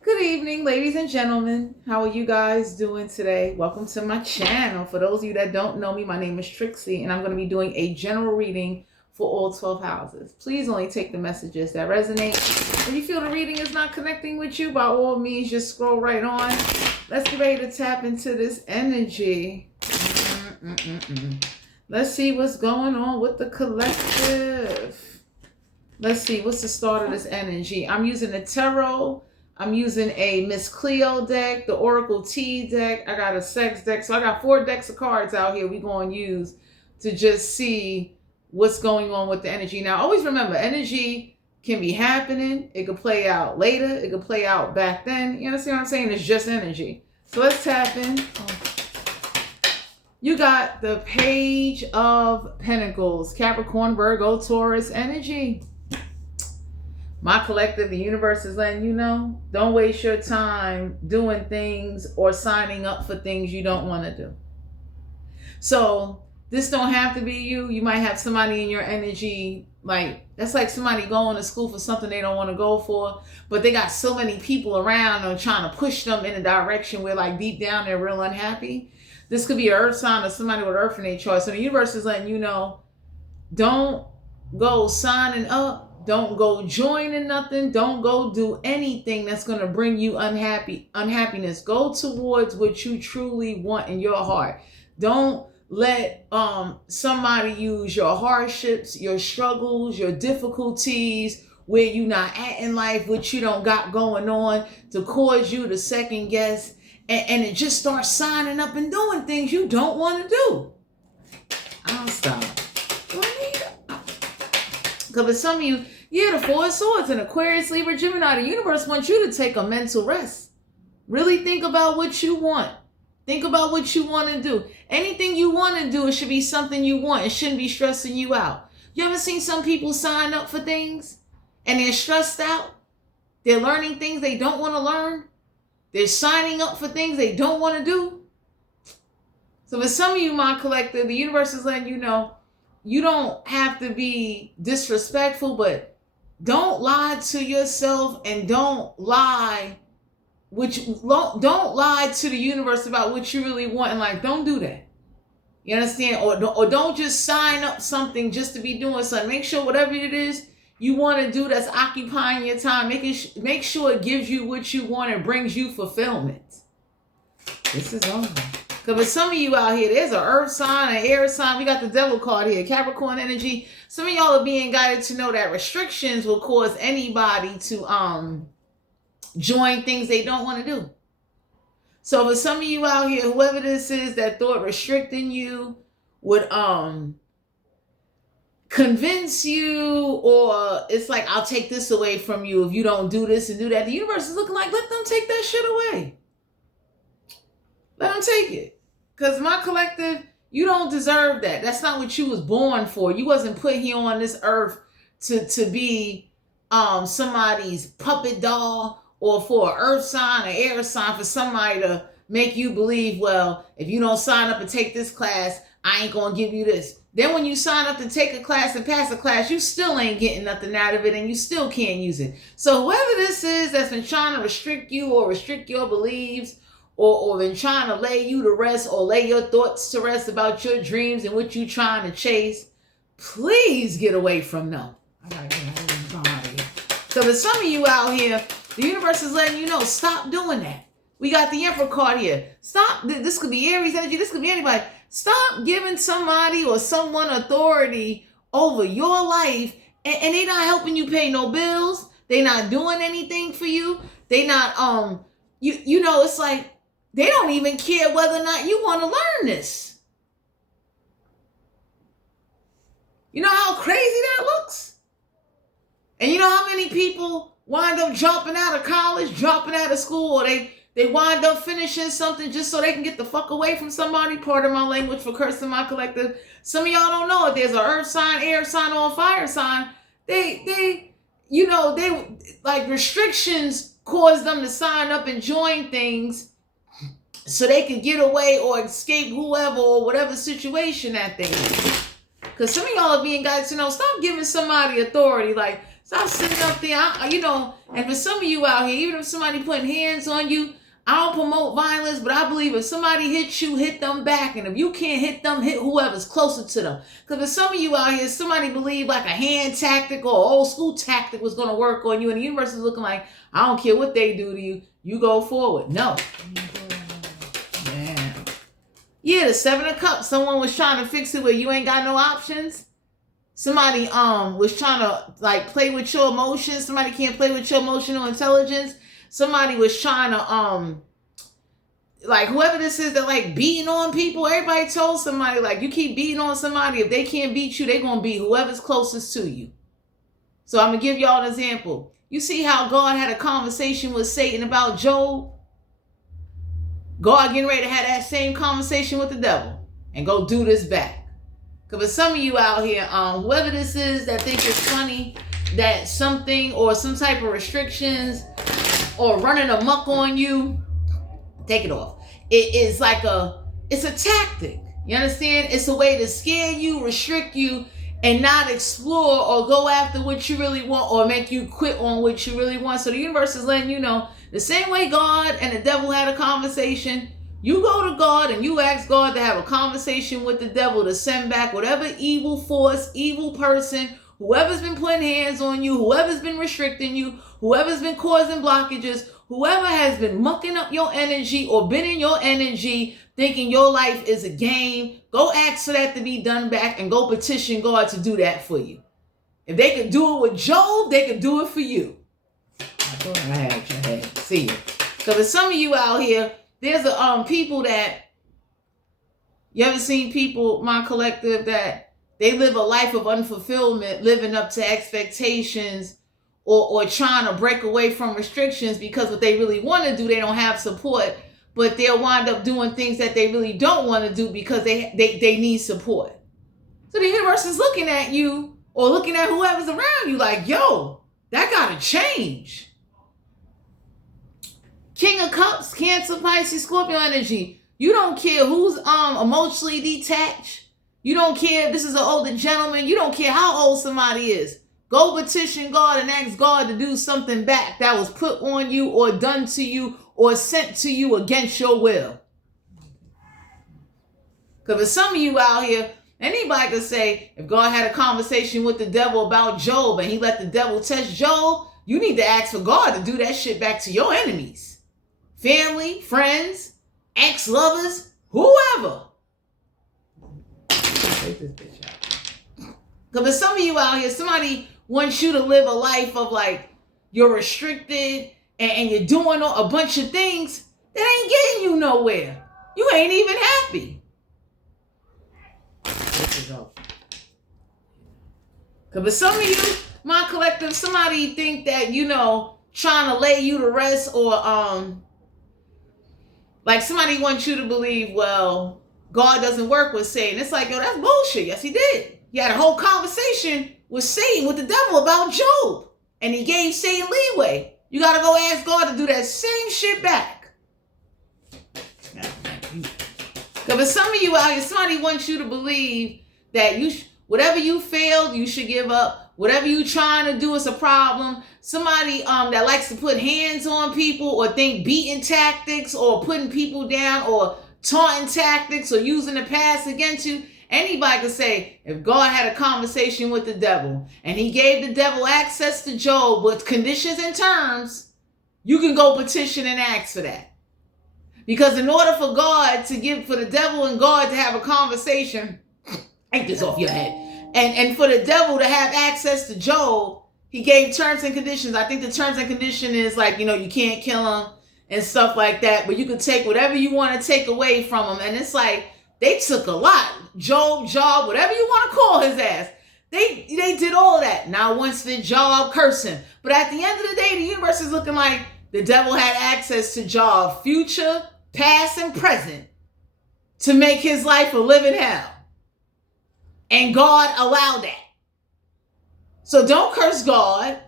Good evening, ladies and gentlemen. How are you guys doing today? Welcome to my channel. For those of you that don't know me, my name is Trixie, and I'm going to be doing a general reading for all 12 houses. Please only take the messages that resonate. If you feel the reading is not connecting with you, by all means, just scroll right on. Let's get ready to tap into this energy. Let's see what's going on with the collective. Let's see, what's the start of this energy? I'm using the tarot. I'm using a Miss Cleo deck, the Oracle T deck. I got a sex deck. So I got 4 decks of cards out here we're going to use to just see what's going on with the energy. Now, always remember, energy can be happening. It could play out later. It could play out back then. You understand what I'm saying? It's just energy. So let's tap in. You got the Page of Pentacles, Capricorn, Virgo, Taurus energy. My collective, the universe is letting you know, don't waste your time doing things or signing up for things you don't want to do. So this don't have to be you. You might have somebody in your energy, that's like somebody going to school for something they don't want to go for, but they got so many people around and trying to push them in a direction where deep down they're real unhappy. This could be an earth sign or somebody with earth in their chart. So the universe is letting you know, don't go signing up. Don't go joining nothing. Don't go do anything that's going to bring you unhappiness. Go towards what you truly want in your heart. Don't let somebody use your hardships, your struggles, your difficulties, where you not at in life, what you don't got going on, to cause you to second guess and it just start signing up and doing things you don't want to do. I'll stop. Because for some of you, the 4 of Swords in Aquarius, Libra, Gemini, the universe wants you to take a mental rest. Really think about what you want. Think about what you want to do. Anything you want to do, it should be something you want. It shouldn't be stressing you out. You ever seen some people sign up for things and they're stressed out? They're learning things they don't want to learn. They're signing up for things they don't want to do. So for some of you, my collective, the universe is letting you know, you don't have to be disrespectful, but don't lie to yourself and don't lie to the universe about what you really want in life. Don't do that. You understand? Or don't just sign up something just to be doing something. Make sure whatever it is you want to do that's occupying your time, make sure it gives you what you want and brings you fulfillment. This is over. Because for some of you out here, there's an earth sign, an air sign. We got the devil card here, Capricorn energy. Some of y'all are being guided to know that restrictions will cause anybody to join things they don't want to do. So for some of you out here, whoever this is that thought restricting you would convince you, or it's like, I'll take this away from you if you don't do this and do that. The universe is looking like, let them take that shit away. Let them take it. Because my collective, you don't deserve that. That's not what you was born for. You wasn't put here on this earth to be somebody's puppet doll, or for an earth sign, an air sign, for somebody to make you believe, well, if you don't sign up and take this class, I ain't going to give you this. Then when you sign up to take a class and pass a class, you still ain't getting nothing out of it and you still can't use it. So whoever this is that's been trying to restrict you or restrict your beliefs, or been trying to lay you to rest or lay your thoughts to rest about your dreams and what you trying to chase, please get away from them. I gotta get out of this body. So for some of you out here, the universe is letting you know, stop doing that. We got the Emperor card here. Stop. This could be Aries energy. This could be anybody. Stop giving somebody or someone authority over your life, and they not helping you pay no bills. They not doing anything for you. They not it's like, they don't even care whether or not you want to learn this. You know how crazy that looks? And you know how many people wind up dropping out of college, dropping out of school, or they wind up finishing something just so they can get the fuck away from somebody? Pardon my language for cursing my collective. Some of y'all don't know, if there's an earth sign, air sign, or a fire sign, they restrictions cause them to sign up and join things so they can get away or escape whoever or whatever situation that thing is. Because some of y'all are being guided to know, stop giving somebody authority. Like, Stop sitting up there, and for some of you out here, even if somebody putting hands on you, I don't promote violence, but I believe if somebody hits you, hit them back. And if you can't hit them, hit whoever's closer to them. Because for some of you out here, somebody believed like a hand tactic or old school tactic was going to work on you. And the universe is looking like, I don't care what they do to you. You go forward. No. Yeah, the 7 of Cups. Someone was trying to fix it where you ain't got no options. Somebody was trying to like play with your emotions. Somebody can't play with your emotional intelligence. Somebody was trying to like whoever this is that like beating on people. Everybody told somebody like you keep beating on somebody. If they can't beat you, they're gonna beat whoever's closest to you. So I'm gonna give y'all an example. You see how God had a conversation with Satan about Job? God getting ready to have that same conversation with the devil and go do this back. Because for some of you out here, whoever this is that think it's funny that something or some type of restrictions or running amok on you, take it off. It is like it's a tactic. You understand? It's a way to scare you, restrict you, and not explore or go after what you really want or make you quit on what you really want. So the universe is letting you know the same way God and the devil had a conversation, you go to God and you ask God to have a conversation with the devil to send back whatever evil force, evil person, whoever's been putting hands on you, whoever's been restricting you, whoever's been causing blockages, whoever has been mucking up your energy or been in your energy thinking your life is a game, go ask for that to be done back and go petition God to do that for you. If they could do it with Job, they could do it for you. I had. See you. So for some of you out here, there's people that, you ever seen people, my collective, that they live a life of unfulfillment, living up to expectations or trying to break away from restrictions because what they really want to do, they don't have support, but they'll wind up doing things that they really don't want to do because they need support. So the universe is looking at you or looking at whoever's around you like, yo, that got to change. King of Cups, Cancer, Pisces, Scorpio energy. You don't care who's emotionally detached. You don't care if this is an older gentleman. You don't care how old somebody is. Go petition God and ask God to do something back that was put on you or done to you or sent to you against your will. Because for some of you out here, anybody could say, if God had a conversation with the devil about Job and he let the devil test Job, you need to ask for God to do that shit back to your enemies. Family, friends, ex-lovers, whoever. Take this bitch out. Because for some of you out here, somebody wants you to live a life of like, you're restricted and you're doing a bunch of things that ain't getting you nowhere. You ain't even happy. This is off. Because for some of you, my collective, somebody think that, trying to lay you to rest or, like somebody wants you to believe, well, God doesn't work with Satan. It's like, yo, that's bullshit. Yes, he did. He had a whole conversation with Satan, with the devil about Job. And he gave Satan leeway. You got to go ask God to do that same shit back. Because for some of you out here, somebody wants you to believe that whatever you failed, you should give up. Whatever you trying to do is a problem. Somebody that likes to put hands on people or think beating tactics or putting people down or taunting tactics or using the past against you. Anybody could say, if God had a conversation with the devil and he gave the devil access to Job with conditions and terms, you can go petition and ask for that. Because in order for for the devil and God to have a conversation, take this off your head. And for the devil to have access to Job, he gave terms and conditions. I think the terms and condition is like, you can't kill him and stuff like that. But you can take whatever you want to take away from him. And it's like, they took a lot. Job, whatever you want to call his ass. They did all of that. Now once the Job cursing. But at the end of the day, the universe is looking like the devil had access to Job, future, past, and present, to make his life a living hell. And God allowed that. So don't curse God,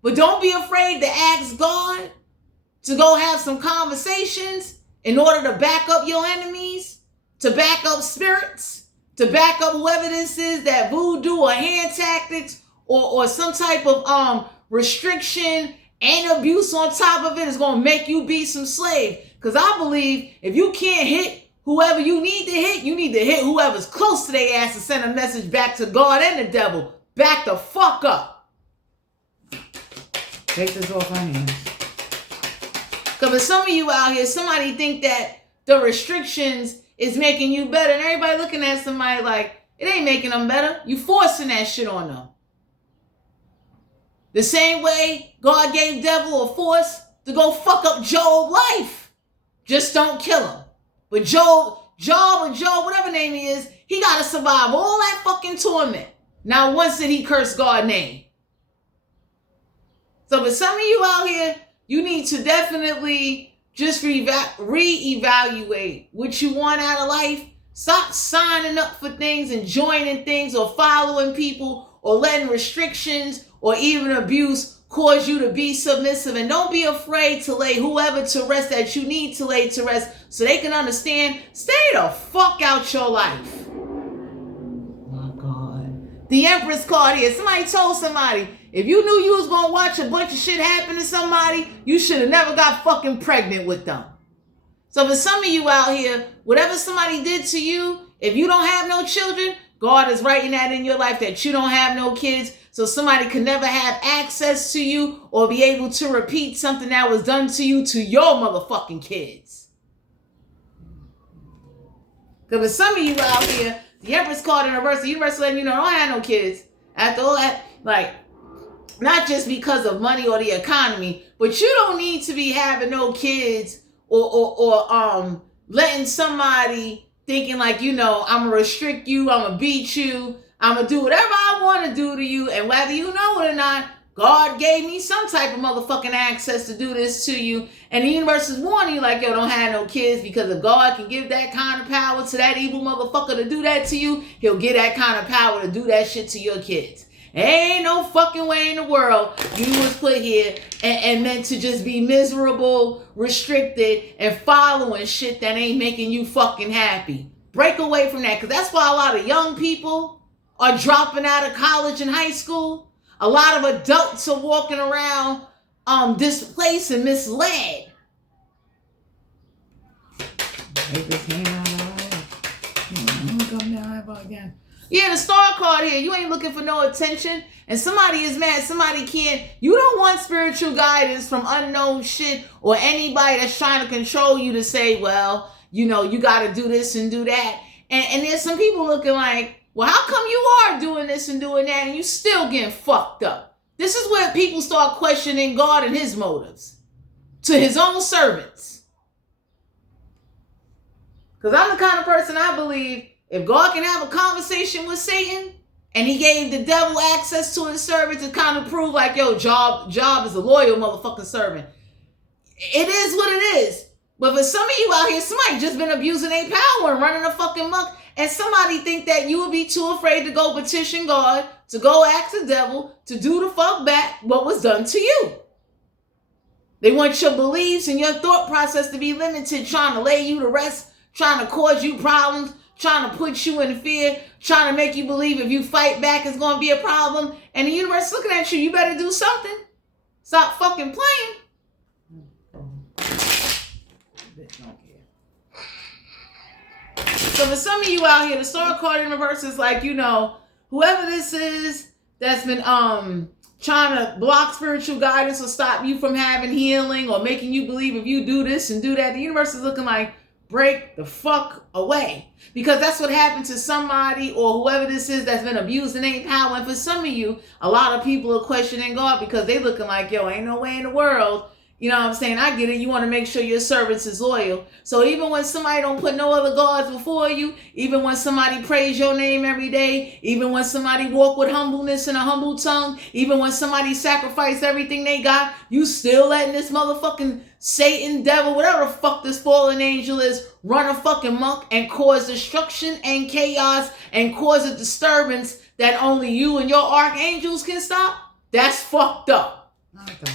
but don't be afraid to ask God to go have some conversations in order to back up your enemies, to back up spirits, to back up whoever this is that voodoo or hand tactics or some type of restriction and abuse on top of it is going to make you be some slave. Because I believe if you can't hit whoever you need to hit whoever's close to their ass to send a message back to God and the devil. Back the fuck up. Take this off my hands. Because for some of you out here, somebody think that the restrictions is making you better. And everybody looking at somebody like, it ain't making them better. You forcing that shit on them. The same way God gave devil a force to go fuck up Job's life. Just don't kill him. But Job, whatever name he is, he got to survive all that fucking torment. Now, once did he curse God's name? So for some of you out here, you need to definitely just reevaluate what you want out of life. Stop signing up for things and joining things or following people or letting restrictions or even abuse cause you to be submissive. And don't be afraid to lay whoever to rest that you need to lay to rest so they can understand. Stay the fuck out your life. My God. The Empress card here. Somebody told somebody, if you knew you was going to watch a bunch of shit happen to somebody, you should have never got fucking pregnant with them. So for some of you out here, whatever somebody did to you, if you don't have no children, God is writing that in your life that you don't have no kids. So somebody can never have access to you or be able to repeat something that was done to you to your motherfucking kids. Because for some of you out here, the Empress card in reverse, the universe letting you know, I don't have no kids. After all that, like, not just because of money or the economy, but you don't need to be having no kids or letting somebody thinking like, you know, I'm going to restrict you, I'm going to beat you, I'm going to do whatever I want to do to you. And whether you know it or not, God gave me some type of motherfucking access to do this to you. And the universe is warning you like, yo, don't have no kids, because if God can give that kind of power to that evil motherfucker to do that to you, he'll give that kind of power to do that shit to your kids. Ain't no fucking way in the world you was put here and meant to just be miserable, restricted, and following shit that ain't making you fucking happy. Break away from that, because that's why a lot of young people are dropping out of college and high school. A lot of adults are walking around displaced and misled. Take this hand out of my life. Again. Yeah, the star card here. You ain't looking for no attention. And somebody is mad. Somebody can't. You don't want spiritual guidance from unknown shit or anybody that's trying to control you to say, well, you know, you got to do this and do that. And there's some people looking like, well, how come you are doing this and doing that and you still getting fucked up? This is where people start questioning God and his motives to his own servants. Because I'm the kind of person I believe, if God can have a conversation with Satan and he gave the devil access to his servant to kind of prove like, yo, Job is a loyal motherfucking servant. It is what it is. But for some of you out here, somebody just been abusing their power and running a fucking muck. And somebody think that you would be too afraid to go petition God, to go ask the devil, to do the fuck back what was done to you. They want your beliefs and your thought process to be limited, trying to lay you to rest, trying to cause you problems, trying to put you in fear, trying to make you believe if you fight back it's going to be a problem. And the universe is looking at you, you better do something. Stop fucking playing. So for some of you out here, the star card in reverse is like, you know, whoever this is that's been trying to block spiritual guidance or stop you from having healing or making you believe if you do this and do that, the universe is looking like, break the fuck away. Because that's what happened to somebody or whoever this is that's been abusing their power. And for some of you, a lot of people are questioning God because they looking like, yo, ain't no way in the world. You know what I'm saying? I get it. You want to make sure your servants is loyal. So even when somebody don't put no other gods before you, even when somebody praise your name every day, even when somebody walk with humbleness and a humble tongue, even when somebody sacrifice everything they got, you still letting this motherfucking Satan, devil, whatever the fuck this fallen angel is, run a fucking muck and cause destruction and chaos and cause a disturbance that only you and your archangels can stop? That's fucked up. Okay.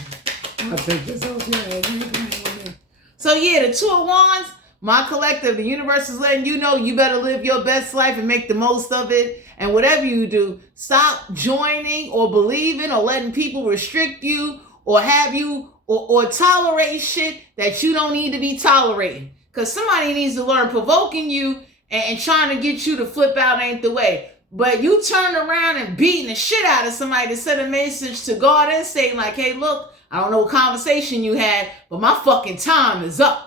I'll take this off your head. So yeah, the Two of Wands, My collective, the universe is letting you know you better live your best life and make the most of it. And whatever you do, stop joining or believing or letting people restrict you or have you or tolerate shit that you don't need to be tolerating. Because somebody needs to learn provoking you and trying to get you to flip out ain't the way. But you turn around and beating the shit out of somebody to send a message to God and say like, hey, look, I don't know what conversation you had, but my fucking time is up.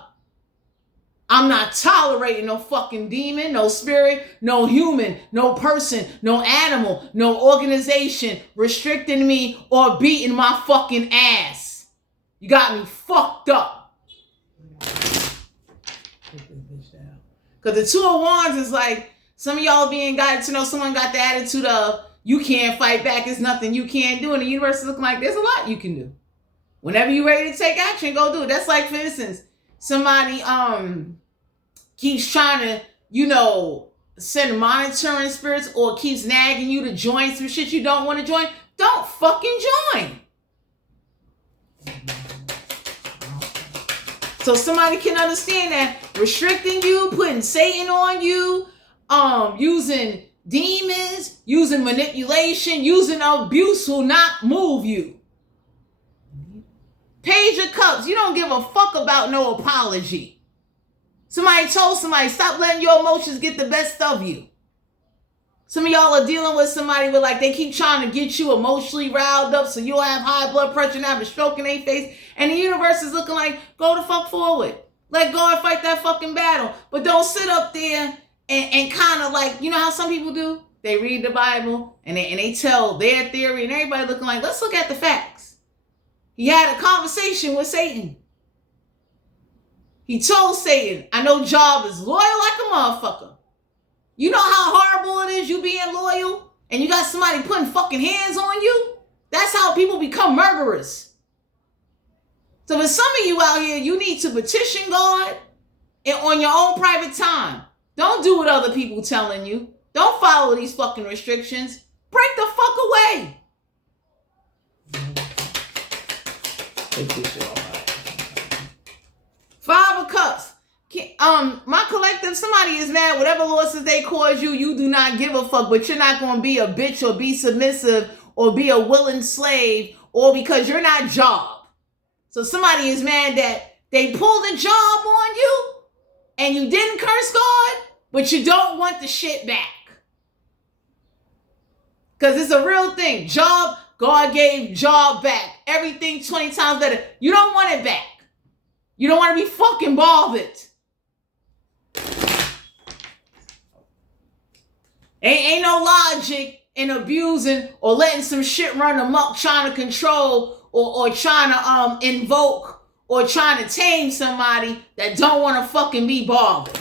I'm not tolerating no fucking demon, no spirit, no human, no person, no animal, no organization restricting me or beating my fucking ass. You got me fucked up. Because the Two of Wands is like, some of y'all being guided to know someone got the attitude of, you can't fight back, it's nothing you can't do. And the universe is looking like, there's a lot you can do. Whenever you're ready to take action, go do it. That's like, for instance, somebody keeps trying to, send monitoring spirits or keeps nagging you to join some shit you don't want to join. Don't fucking join. So somebody can understand that restricting you, putting Satan on you, using demons, using manipulation, using abuse will not move you. Page of Cups, you don't give a fuck about no apology. Somebody told somebody, stop letting your emotions get the best of you. Some of y'all are dealing with somebody where they keep trying to get you emotionally riled up so you'll have high blood pressure and have a stroke in their face. And the universe is looking like, go the fuck forward. Let go and fight that fucking battle. But don't sit up there and kind of how some people do? They read the Bible and they tell their theory and everybody looking like, let's look at the facts. He had a conversation with Satan. He told Satan, I know Job is loyal like a motherfucker. You know how horrible it is you being loyal and you got somebody putting fucking hands on you? That's how people become murderers. So for some of you out here, you need to petition God and on your own private time. Don't do what other people telling you. Don't follow these fucking restrictions. Break the fuck away. Five of Cups. My collective, somebody is mad. Whatever losses they cause you, you do not give a fuck. But you're not going to be a bitch or be submissive or be a willing slave or because you're not Job. So somebody is mad that they pulled a job on you and you didn't curse God, but you don't want the shit back. Because it's a real thing. Job, God gave Job back. Everything 20 times better. You don't want it back. You don't want to be fucking bothered. Ain't no logic in abusing or letting some shit run amok, trying to control or trying to invoke or trying to tame somebody that don't want to fucking be bothered.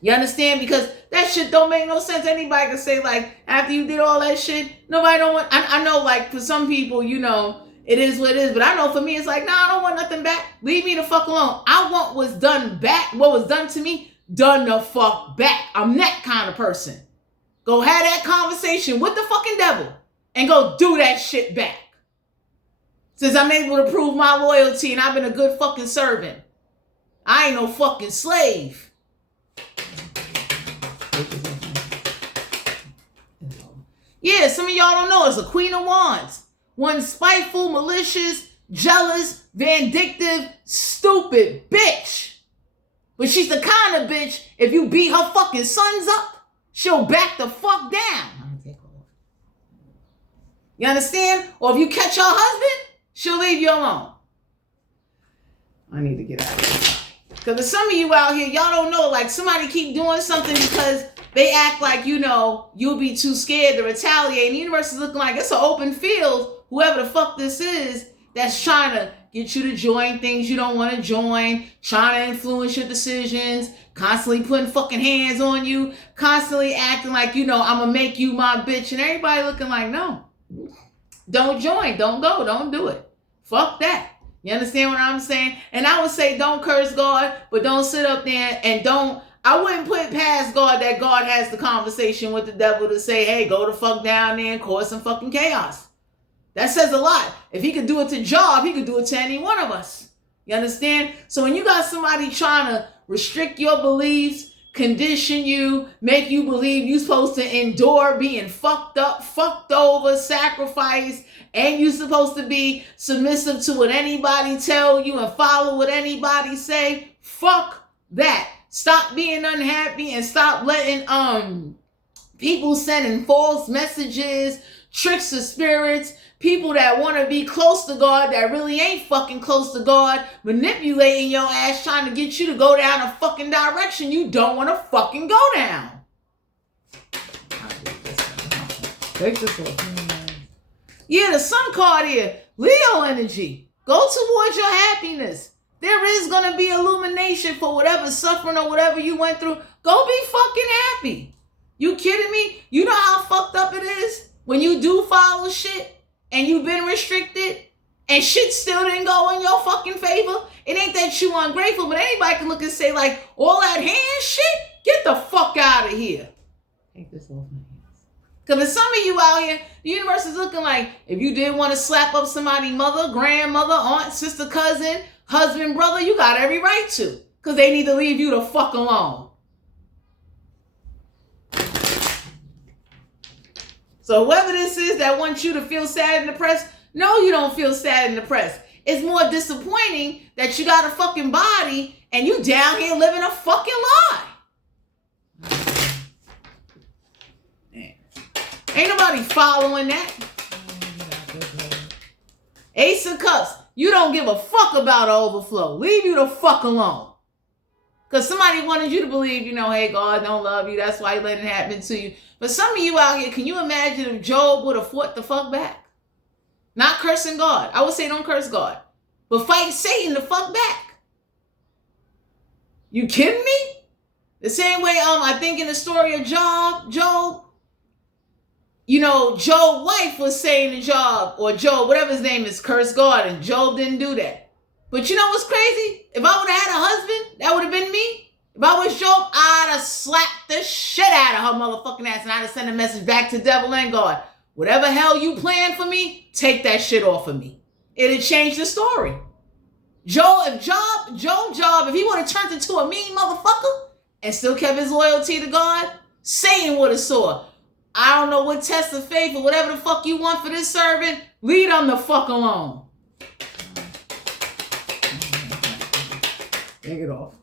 You understand? Because that shit don't make no sense. Anybody can say after you did all that shit, nobody don't want, I know for some people, it is what it is. But I know for me, it's I don't want nothing back. Leave me the fuck alone. I want what's done back. What was done to me, done the fuck back. I'm that kind of person. Go have that conversation with the fucking devil and go do that shit back. Since I'm able to prove my loyalty and I've been a good fucking servant. I ain't no fucking slave. Yeah, some of y'all don't know. It's a Queen of Wands. One spiteful, malicious, jealous, vindictive, stupid bitch. But she's the kind of bitch, if you beat her fucking sons up, she'll back the fuck down. You understand? Or if you catch her husband, she'll leave you alone. I need to get out of here. Because for some of you out here, y'all don't know, somebody keep doing something because they act like, you'll be too scared to retaliate. And the universe is looking like it's an open field. Whoever the fuck this is that's trying to get you to join things you don't want to join, trying to influence your decisions, constantly putting fucking hands on you, constantly acting like, I'm going to make you my bitch. And everybody looking like, no, don't join, don't go, don't do it. Fuck that. You understand what I'm saying? And I would say don't curse God, but don't sit up there and I wouldn't put it past God that God has the conversation with the devil to say, hey, go the fuck down there and cause some fucking chaos. That says a lot. If he could do it to Job, he could do it to any one of us. You understand? So when you got somebody trying to restrict your beliefs, condition you, make you believe you're supposed to endure being fucked up, fucked over, sacrificed, and you're supposed to be submissive to what anybody tell you and follow what anybody say, fuck that. Stop being unhappy and stop letting people sending false messages, tricks of spirits, people that want to be close to God that really ain't fucking close to God, manipulating your ass, trying to get you to go down a fucking direction you don't want to fucking go down. Take this one. Yeah, the sun card here, Leo energy. Go towards your happiness. There is going to be illumination for whatever suffering or whatever you went through. Go be fucking happy. You kidding me? You know how fucked up it is when you do follow shit and you've been restricted and shit still didn't go in your fucking favor? It ain't that you ungrateful, but anybody can look and say, like, all that hand shit, get the fuck out of here. Take this off my hands. Because for some of you out here, the universe is looking like, if you did want to slap up somebody's mother, grandmother, aunt, sister, cousin, husband, brother, you got every right to. Because they need to leave you the fuck alone. So whoever this is that wants you to feel sad and depressed, no, you don't feel sad and depressed. It's more disappointing that you got a fucking body and you down here living a fucking lie. Man. Ain't nobody following that. Ace of Cups, you don't give a fuck about overflow. Leave you the fuck alone. Because somebody wanted you to believe, you know, hey, God don't love you. That's why he let it happen to you. But some of you out here, can you imagine if Job would have fought the fuck back? Not cursing God. I would say don't curse God. But fight Satan the fuck back. You kidding me? The same way, I think in the story of Job, you know, Job's wife was saying to Job, or Job, whatever his name is, curse God, and Job didn't do that. But you know what's crazy? If I would have had a husband, that would have been me. If I was Job, I'd have slapped the shit out of her motherfucking ass and I'd have sent a message back to devil and God. Whatever hell you planned for me, take that shit off of me. It'd change the story. If he would have turned into a mean motherfucker and still kept his loyalty to God, Satan would have saw. I don't know what test of faith or whatever the fuck you want for this servant, leave them the fuck alone. Take it off.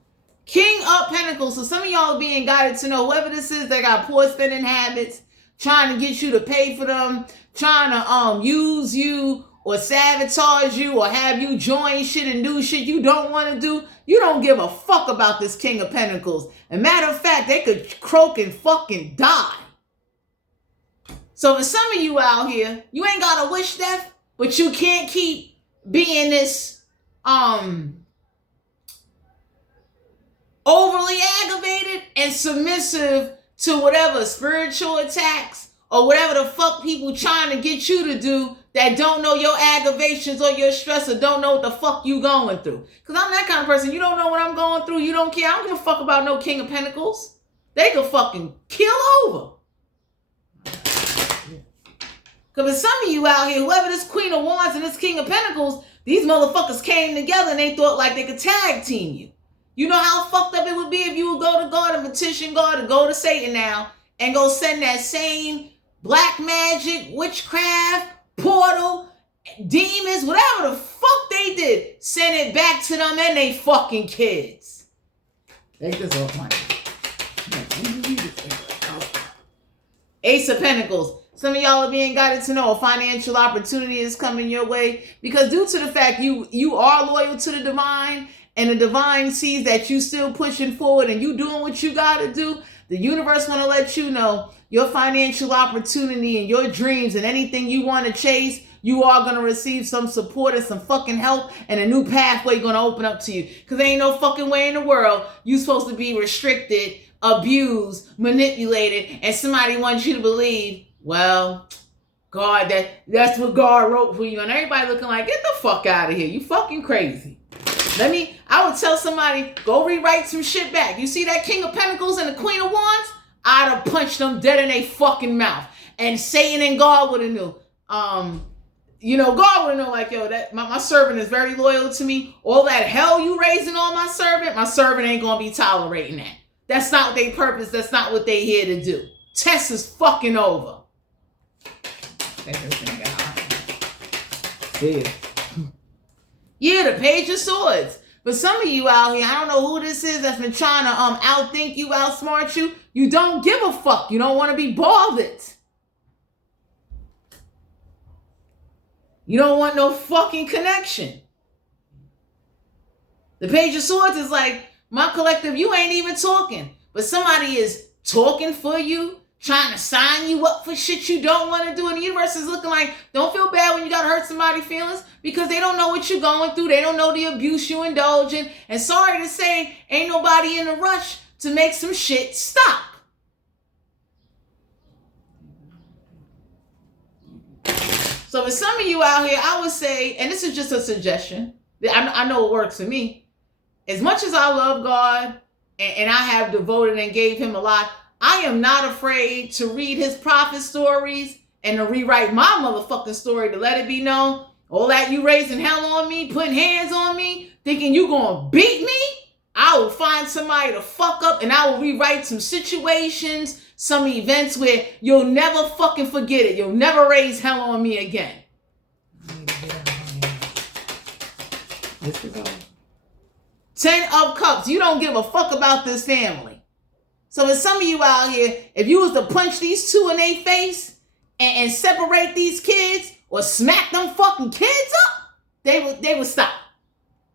King of Pentacles. So some of y'all are being guided to know whoever this is, they got poor spending habits, trying to get you to pay for them, trying to use you or sabotage you or have you join shit and do shit you don't want to do. You don't give a fuck about this King of Pentacles. And matter of fact, they could croak and fucking die. So for some of you out here, you ain't got to wish death, but you can't keep being this overly aggravated and submissive to whatever spiritual attacks or whatever the fuck people trying to get you to do that don't know your aggravations or your stress or don't know what the fuck you going through. Because I'm that kind of person. You don't know what I'm going through. You don't care. I don't give a fuck about no King of Pentacles. They could fucking kill over. Because for some of you out here, whoever this Queen of Wands and this King of Pentacles, these motherfuckers came together and they thought like they could tag team you. You know how fucked up it would be if you would go to God and petition God to go to Satan now and go send that same black magic, witchcraft, portal, demons, whatever the fuck they did, send it back to them and they fucking kids. Take this off my Ace of Pentacles. Some of y'all are being guided to know a financial opportunity is coming your way because due to the fact you are loyal to the divine and the divine sees that you still pushing forward and you doing what you got to do, the universe want to let you know your financial opportunity and your dreams and anything you want to chase, you are going to receive some support and some fucking help and a new pathway going to open up to you. Because there ain't no fucking way in the world you supposed to be restricted, abused, manipulated, and somebody wants you to believe, well, God, that's what God wrote for you. And everybody looking like, get the fuck out of here. You fucking crazy. I would tell somebody, go rewrite some shit back. You see that King of Pentacles and the Queen of Wands? I'd have punched them dead in their fucking mouth. And Satan and God would have knew. God would know, like, yo, that my servant is very loyal to me. All that hell you raising on my servant ain't gonna be tolerating that. That's not what they purpose. That's not what they here to do. Test is fucking over. Yeah, the Page of Swords. But some of you out here, I don't know who this is that's been trying to outthink you, outsmart you. You don't give a fuck. You don't want to be bothered. You don't want no fucking connection. The Page of Swords is like, my collective, you ain't even talking. But somebody is talking for you, trying to sign you up for shit you don't want to do. And the universe is looking like, don't feel bad when you got to hurt somebody's feelings, because they don't know what you're going through. They don't know the abuse you indulge in. And sorry to say, ain't nobody in a rush to make some shit stop. So for some of you out here, I would say, and this is just a suggestion, I know it works for me. As much as I love God and I have devoted and gave him a lot, I am not afraid to read his prophet stories and to rewrite my motherfucking story to let it be known. All that you raising hell on me, putting hands on me, thinking you gonna beat me? I will find somebody to fuck up and I will rewrite some situations, some events where you'll never fucking forget it. You'll never raise hell on me again. This is all. 10 of Cups. You don't give a fuck about this family. So for some of you out here, if you was to punch these two in their face and separate these kids or smack them fucking kids up, they would stop.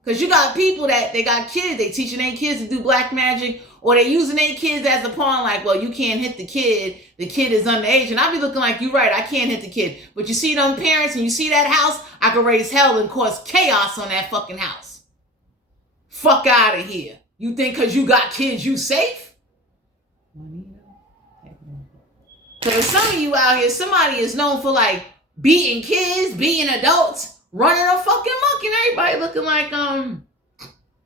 Because you got people that they got kids, they teaching their kids to do black magic, or they using their kids as a pawn, like, well, you can't hit the kid is underage. And I be looking like, you right, I can't hit the kid. But you see them parents and you see that house, I could raise hell and cause chaos on that fucking house. Fuck out of here. You think because you got kids, you safe? So for some of you out here, somebody is known for like beating kids, beating adults, running a fucking muck, and everybody looking like,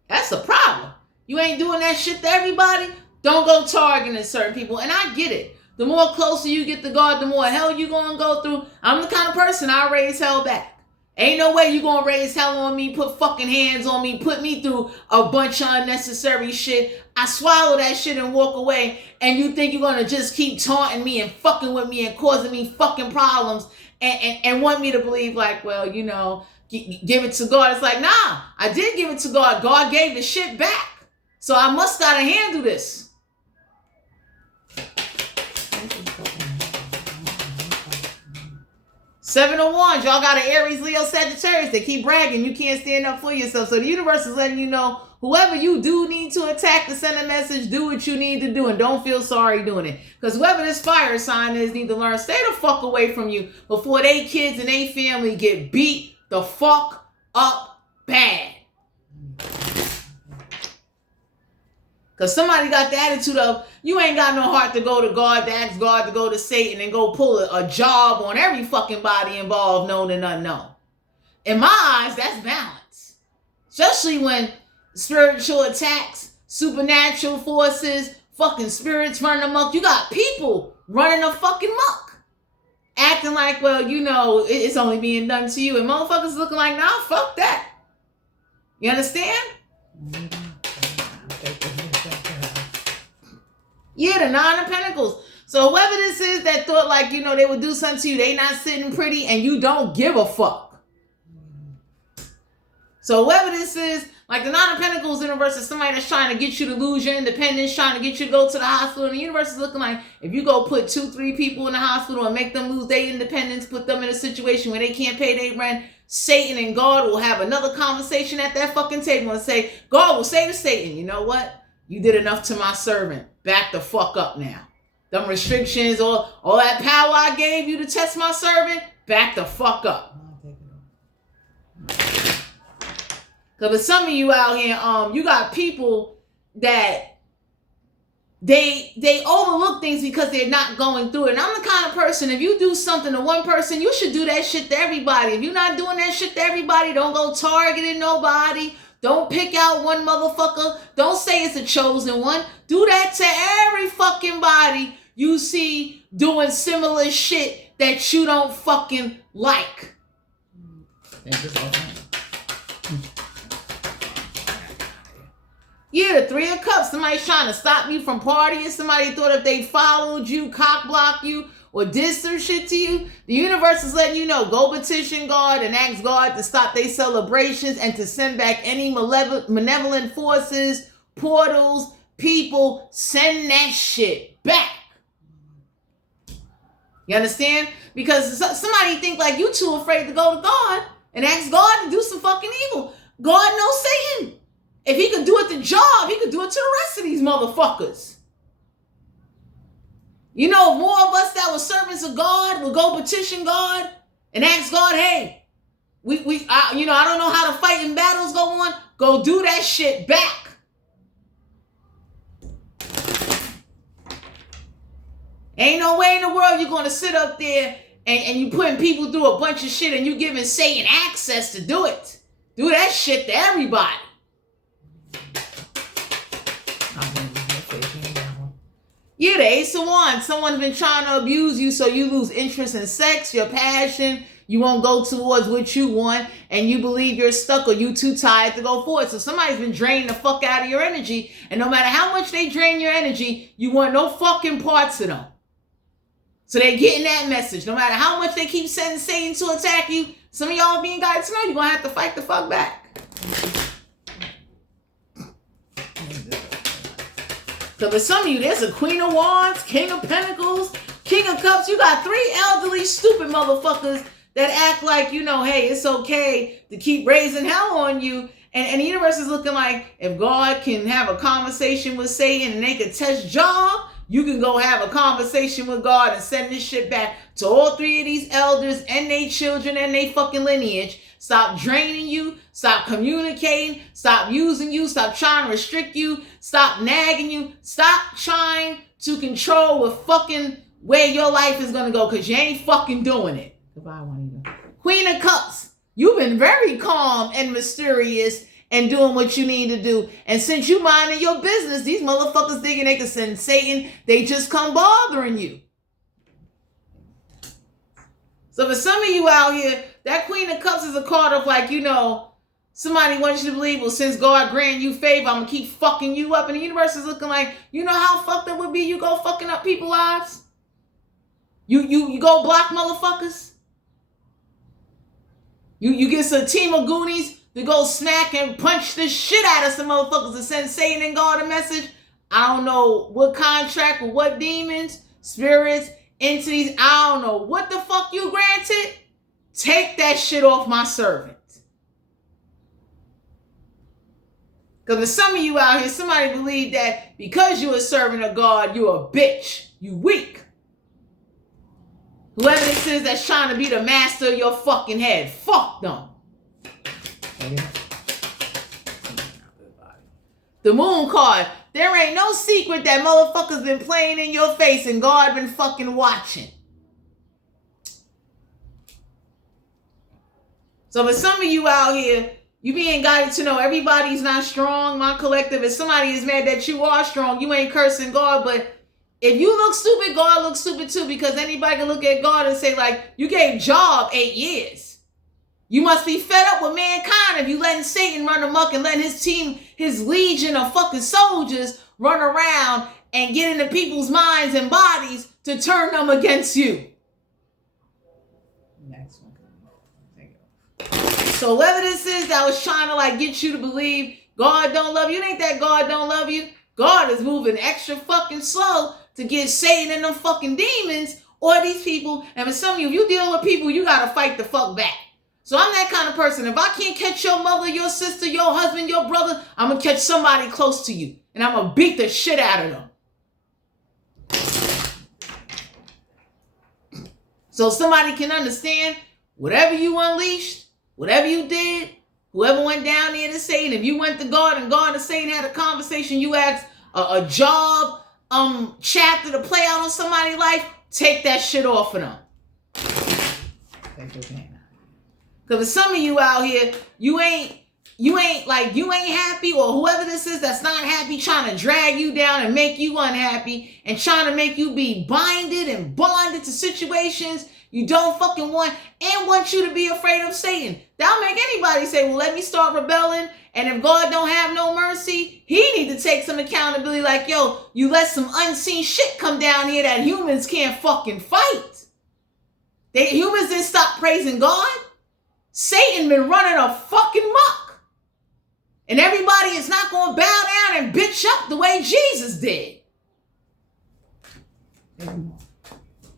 that's a problem. You ain't doing that shit to everybody. Don't go targeting certain people. And I get it. The more closer you get to God, the more hell you gonna go through. I'm the kind of person, I raise hell back. Ain't no way you gonna raise hell on me, put fucking hands on me, put me through a bunch of unnecessary shit. I swallow that shit and walk away, and you think you're gonna just keep taunting me and fucking with me and causing me fucking problems and want me to believe like, well, give it to God. It's like, nah, I did give it to God. God gave the shit back. So I must gotta handle this. Seven of Wands, y'all got an Aries, Leo, Sagittarius. They keep bragging. You can't stand up for yourself. So the universe is letting you know, whoever you do need to attack to send a message, do what you need to do and don't feel sorry doing it. Because whoever this fire sign is need to learn, stay the fuck away from you before they kids and they family get beat the fuck up bad. Because somebody got the attitude of, you ain't got no heart to go to God, to ask God to go to Satan and go pull a job on every fucking body involved, known and unknown. In my eyes, that's balance. Especially when spiritual attacks, supernatural forces, fucking spirits running amok. You got people running a fucking muck. Acting like, well, it's only being done to you. And motherfuckers looking like, nah, fuck that. You understand? Yeah, the Nine of Pentacles. So whoever this is that thought like, they would do something to you, they not sitting pretty and you don't give a fuck. So whoever this is, like the Nine of Pentacles universe is somebody that's trying to get you to lose your independence, trying to get you to go to the hospital. And the universe is looking like, if you go put 2-3 people in the hospital and make them lose their independence, put them in a situation where they can't pay their rent, Satan and God will have another conversation at that fucking table and say, God will say to Satan, you know what? You did enough to my servant. Back the fuck up now. Them restrictions, all that power I gave you to test my servant, back the fuck up. Because for some of you out here, you got people that they overlook things because they're not going through it. And I'm the kind of person, if you do something to one person, you should do that shit to everybody. If you're not doing that shit to everybody, don't go targeting nobody. Don't pick out one motherfucker. Don't say it's a chosen one. Do that to every fucking body you see doing similar shit that you don't fucking like. Yeah, the Three of Cups. Somebody's trying to stop you from partying. Somebody thought if they followed you, cock blocked you, or did some shit to you, the universe is letting you know, go petition God and ask God to stop their celebrations and to send back any malevolent forces, portals, people. Send that shit back. You understand? Because somebody think like you too afraid to go to God and ask God to do some fucking evil. God knows Satan. If he could do it to Job, he could do it to the rest of these motherfuckers. You know, if more of us that were servants of God would go petition God and ask God, hey, I don't know how to fight in battles go on. Go do that shit back. Ain't no way in the world you're going to sit up there and you putting people through a bunch of shit and you giving Satan access to do it. Do that shit to everybody. Yeah, the Ace of Wands. Someone's been trying to abuse you so you lose interest in sex, your passion. You won't go towards what you want and you believe you're stuck or you too tired to go forward. So somebody's been draining the fuck out of your energy, and no matter how much they drain your energy, you want no fucking parts of them. So they're getting that message. No matter how much they keep sending Satan to attack you, some of y'all being guided to know you're going to have to fight the fuck back. So for some of you, there's a Queen of Wands, King of Pentacles, King of Cups. You got three elderly, stupid motherfuckers that act like, hey, it's okay to keep raising hell on you. And the universe is looking like, if God can have a conversation with Satan and they can test Job, you can go have a conversation with God and send this shit back to all three of these elders and their children and their fucking lineage. Stop draining you. Stop communicating. Stop using you. Stop trying to restrict you. Stop nagging you. Stop trying to control what fucking where your life is going to go, because you ain't fucking doing it. Goodbye, Juanita. Queen of Cups. You've been very calm and mysterious and doing what you need to do. And since you minding your business, these motherfuckers thinking they can send Satan, they just come bothering you. So for some of you out here, that Queen of Cups is a card of like, somebody wants you to believe, well, since God granted you favor, I'm going to keep fucking you up. And the universe is looking like, you know how fucked up would be you go fucking up people's lives? You go block motherfuckers? You get a team of Goonies to go smack and punch the shit out of some motherfuckers and send Satan and God a message. I don't know what contract or what demons, spirits, entities, I don't know what the fuck you granted. Take that shit off my servant. Because for some of you out here, somebody believe that because you're a servant of God, you're a bitch. You weak. Whoever this is that's trying to be the master of your fucking head, fuck them. The Moon card. There ain't no secret that motherfuckers been playing in your face and God been fucking watching. So for some of you out here, you being guided to know everybody's not strong. My collective, if somebody is mad that you are strong, you ain't cursing God. But if you look stupid, God looks stupid too, because anybody can look at God and say, like, you gave Job 8 years. You must be fed up with mankind if you letting Satan run amok and letting his team, his legion of fucking soldiers run around and get into people's minds and bodies to turn them against you. Next one. So whoever this is that was trying to like get you to believe God don't love you, it ain't that God don't love you. God is moving extra fucking slow to get Satan and them fucking demons or these people. And for some of you, if you dealing with people, you got to fight the fuck back. So I'm that kind of person. If I can't catch your mother, your sister, your husband, your brother, I'm going to catch somebody close to you. And I'm going to beat the shit out of them. So somebody can understand whatever you unleashed, whatever you did, whoever went down there to Satan, if you went to God and God and Satan had a conversation, you asked a job chapter to play out on somebody's life, take that shit off of them. Because for some of you out here, you ain't happy, or whoever this is that's not happy trying to drag you down and make you unhappy and trying to make you be binded and bonded to situations You don't fucking want you to be afraid of Satan. That'll make anybody say, well, let me start rebelling. And if God don't have no mercy, he need to take some accountability. Like, yo, you let some unseen shit come down here that humans can't fucking fight. Humans didn't stop praising God. Satan been running a fucking muck. And everybody is not going to bow down and bitch up the way Jesus did.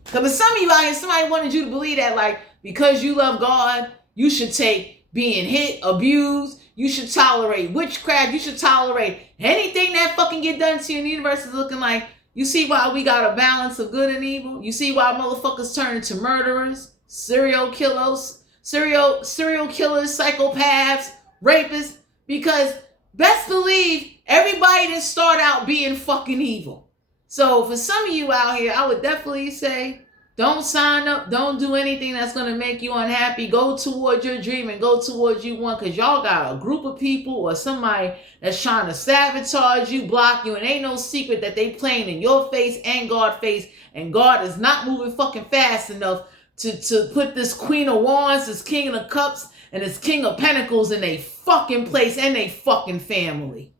Because some of you out here, somebody wanted you to believe that, like, because you love God, you should take being hit, abused, you should tolerate witchcraft, you should tolerate anything that fucking get done to you. And the universe is looking like, you see why we got a balance of good and evil? You see why motherfuckers turn into murderers, serial killers, psychopaths, rapists? Because best believe everybody didn't start out being fucking evil. So for some of you out here, I would definitely say, don't sign up. Don't do anything that's going to make you unhappy. Go towards your dream and go towards you want, because y'all got a group of people or somebody that's trying to sabotage you, block you, and ain't no secret that they playing in your face and God's face, and God is not moving fucking fast enough to put this Queen of Wands, this King of Cups, and this King of Pentacles in a fucking place and a fucking family.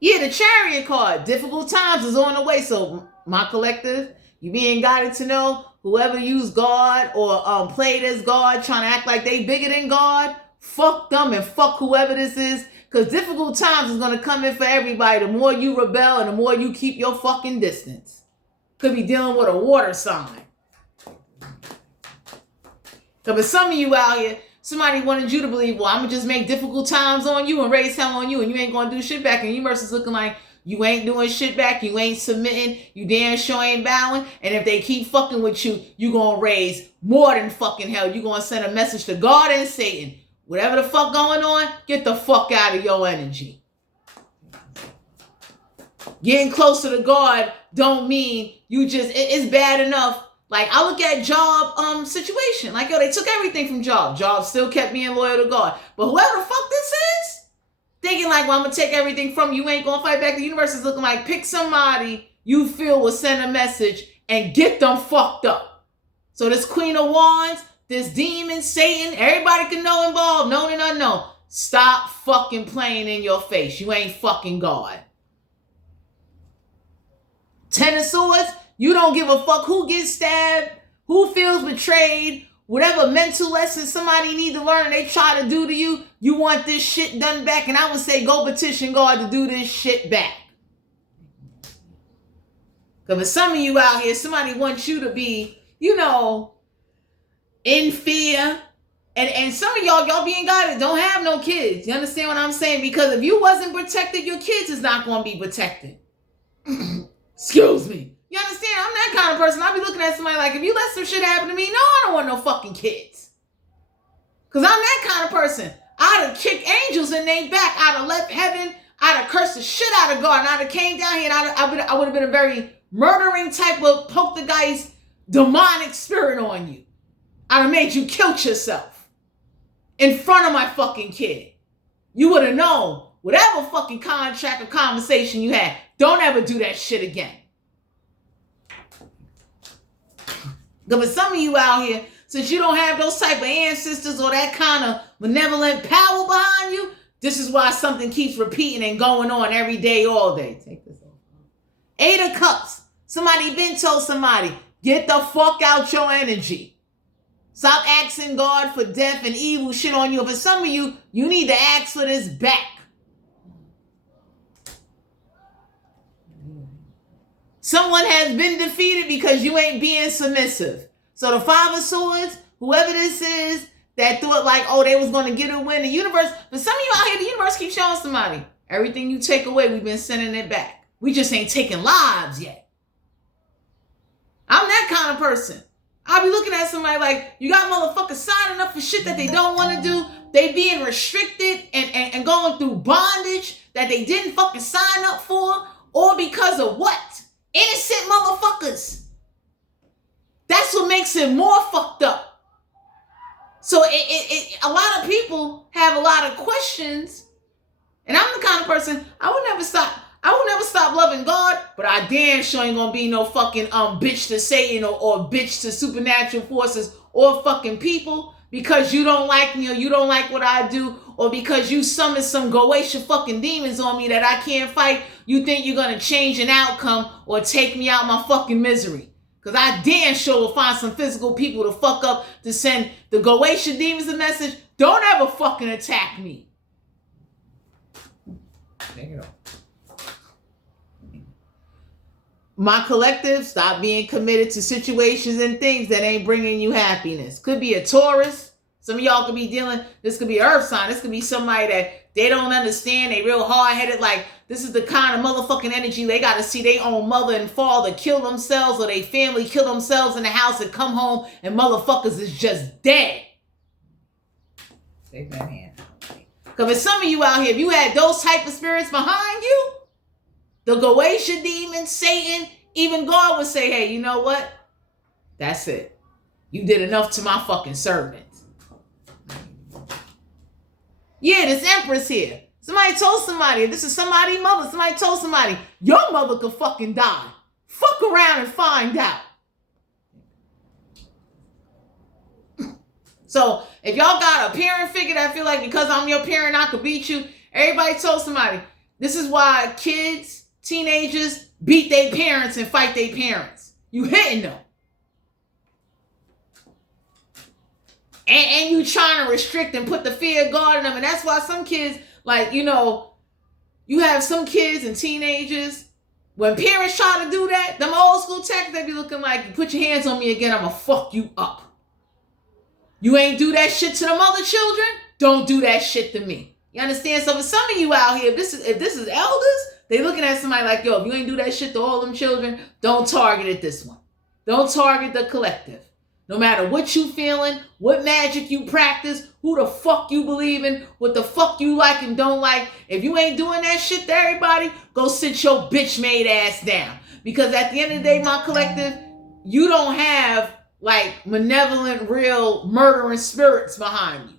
Yeah, the Chariot card. Difficult times is on the way. So, my collective, you being guided to know whoever used God or played as God, trying to act like they bigger than God, fuck them and fuck whoever this is. Because difficult times is going to come in for everybody. The more you rebel and the more you keep your fucking distance. Could be dealing with a water sign. So, for some of you out here, somebody wanted you to believe, well, I'm going to just make difficult times on you and raise hell on you, and you ain't going to do shit back. And the universe is looking like you ain't doing shit back. You ain't submitting. You damn sure ain't bowing. And if they keep fucking with you, you going to raise more than fucking hell. You going to send a message to God and Satan. Whatever the fuck going on, get the fuck out of your energy. Getting closer to God don't mean you just, it's bad enough. Like, I look at job situation. Like, yo, they took everything from job. Job still kept being loyal to God. But whoever the fuck this is, thinking like, well, I'm going to take everything from you. You ain't going to fight back. The universe is looking like, pick somebody you feel will send a message and get them fucked up. So this Queen of Wands, this demon, Satan, everybody can know involved, known and unknown. Stop fucking playing in your face. You ain't fucking God. Ten of Swords. You don't give a fuck who gets stabbed, who feels betrayed, whatever mental lesson somebody need to learn and they try to do to you, you want this shit done back. And I would say go petition God to do this shit back. Because for some of you out here, somebody wants you to be, you know, in fear. And some of y'all being guided don't have no kids. You understand what I'm saying? Because if you wasn't protected, your kids is not going to be protected. Excuse me. You understand? I'm that kind of person. I'll be looking at somebody like, if you let some shit happen to me, no, I don't want no fucking kids. Because I'm that kind of person. I'd have kicked angels in their back. I'd have left heaven. I'd have cursed the shit out of God. And I'd have came down here and I would have been a very murdering type of poltergeist, demonic spirit on you. I'd have made you kill yourself in front of my fucking kid. You would have known whatever fucking contract or conversation you had, don't ever do that shit again. But some of you out here, since you don't have those type of ancestors or that kind of benevolent power behind you, this is why something keeps repeating and going on every day, all day. Take this off. 8 of Cups. Somebody been told somebody, get the fuck out your energy. Stop asking God for death and evil shit on you. For some of you, you need to ask for this back. Someone has been defeated because you ain't being submissive. So the 5 of Swords, whoever this is, that thought like, oh, they was going to get a win. The universe, but some of you out here, the universe keeps showing somebody, everything you take away, we've been sending it back. We just ain't taking lives yet. I'm that kind of person. I'll be looking at somebody like, you got motherfuckers signing up for shit that they don't want to do. They being restricted and going through bondage that they didn't fucking sign up for. Or because of what? Innocent motherfuckers. That's what makes it more fucked up. So a lot of people have a lot of questions. And I'm the kind of person, I I will never stop loving God, but I damn sure ain't gonna be no fucking bitch to Satan or bitch to supernatural forces or fucking people because you don't like me or you don't like what I do or because you summon some Goetia fucking demons on me that I can't fight. You think you're gonna change an outcome or take me out my fucking misery? Because I damn sure will find some physical people to fuck up to send the Goetia demons a message. Don't ever fucking attack me. There you go. My collective, stop being committed to situations and things that ain't bringing you happiness. Could be a Taurus. Some of y'all could be dealing, this could be an earth sign. This could be somebody that they don't understand. They real hard-headed. Like, this is the kind of motherfucking energy they got to see their own mother and father kill themselves or their family kill themselves in the house and come home and motherfuckers is just dead. Take that hand. Because for some of you out here, if you had those type of spirits behind you, the Goetia demon, Satan, even God would say, hey, you know what? That's it. You did enough to my fucking servants. Yeah, this Empress here. Somebody told somebody, this is somebody's mother, somebody told somebody, your mother could fucking die. Fuck around and find out. So, if y'all got a parent figure that feel like because I'm your parent, I could beat you, everybody told somebody, this is why kids, teenagers beat their parents and fight their parents. You hitting them. And you trying to restrict and put the fear of God in them. And that's why some kids, like, you know, you have some kids and teenagers, when parents try to do that, them old school texts, they be looking like, you put your hands on me again, I'm going to fuck you up. You ain't do that shit to them other children, don't do that shit to me. You understand? So for some of you out here, if this is elders, they looking at somebody like, yo, if you ain't do that shit to all them children, don't target it this one. Don't target the collective. No matter what you feeling, what magic you practice, who the fuck you believe in, what the fuck you like and don't like, if you ain't doing that shit to everybody, go sit your bitch made ass down. Because at the end of the day, my collective, you don't have like malevolent, real murdering spirits behind you.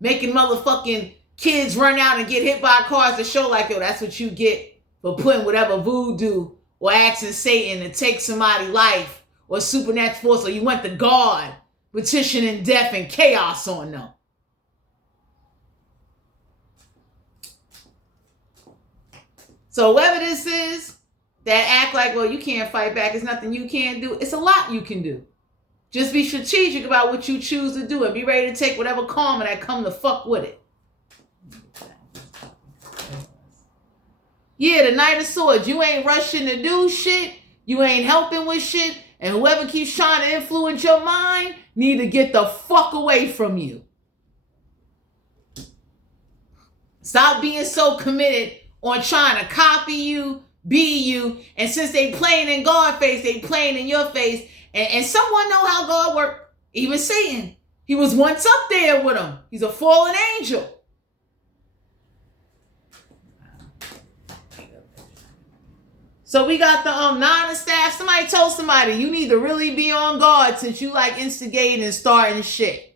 Making motherfucking kids run out and get hit by cars to show like, yo, that's what you get for putting whatever voodoo or asking Satan to take somebody's life or supernatural force, or you went to God petitioning death and chaos on them. So whoever this is that act like, well, you can't fight back, it's nothing you can't do, it's a lot you can do. Just be strategic about what you choose to do and be ready to take whatever karma that come to fuck with it. Yeah, the Knight of Swords. You ain't rushing to do shit. You ain't helping with shit. And whoever keeps trying to influence your mind need to get the fuck away from you. Stop being so committed on trying to copy you, be you. And since they playing in God's face, they playing in your face. And someone know how God works. Even Satan. He was once up there with him. He's a fallen angel. So we got the Nine of Staffs. Somebody told somebody, you need to really be on guard since you like instigating and starting shit.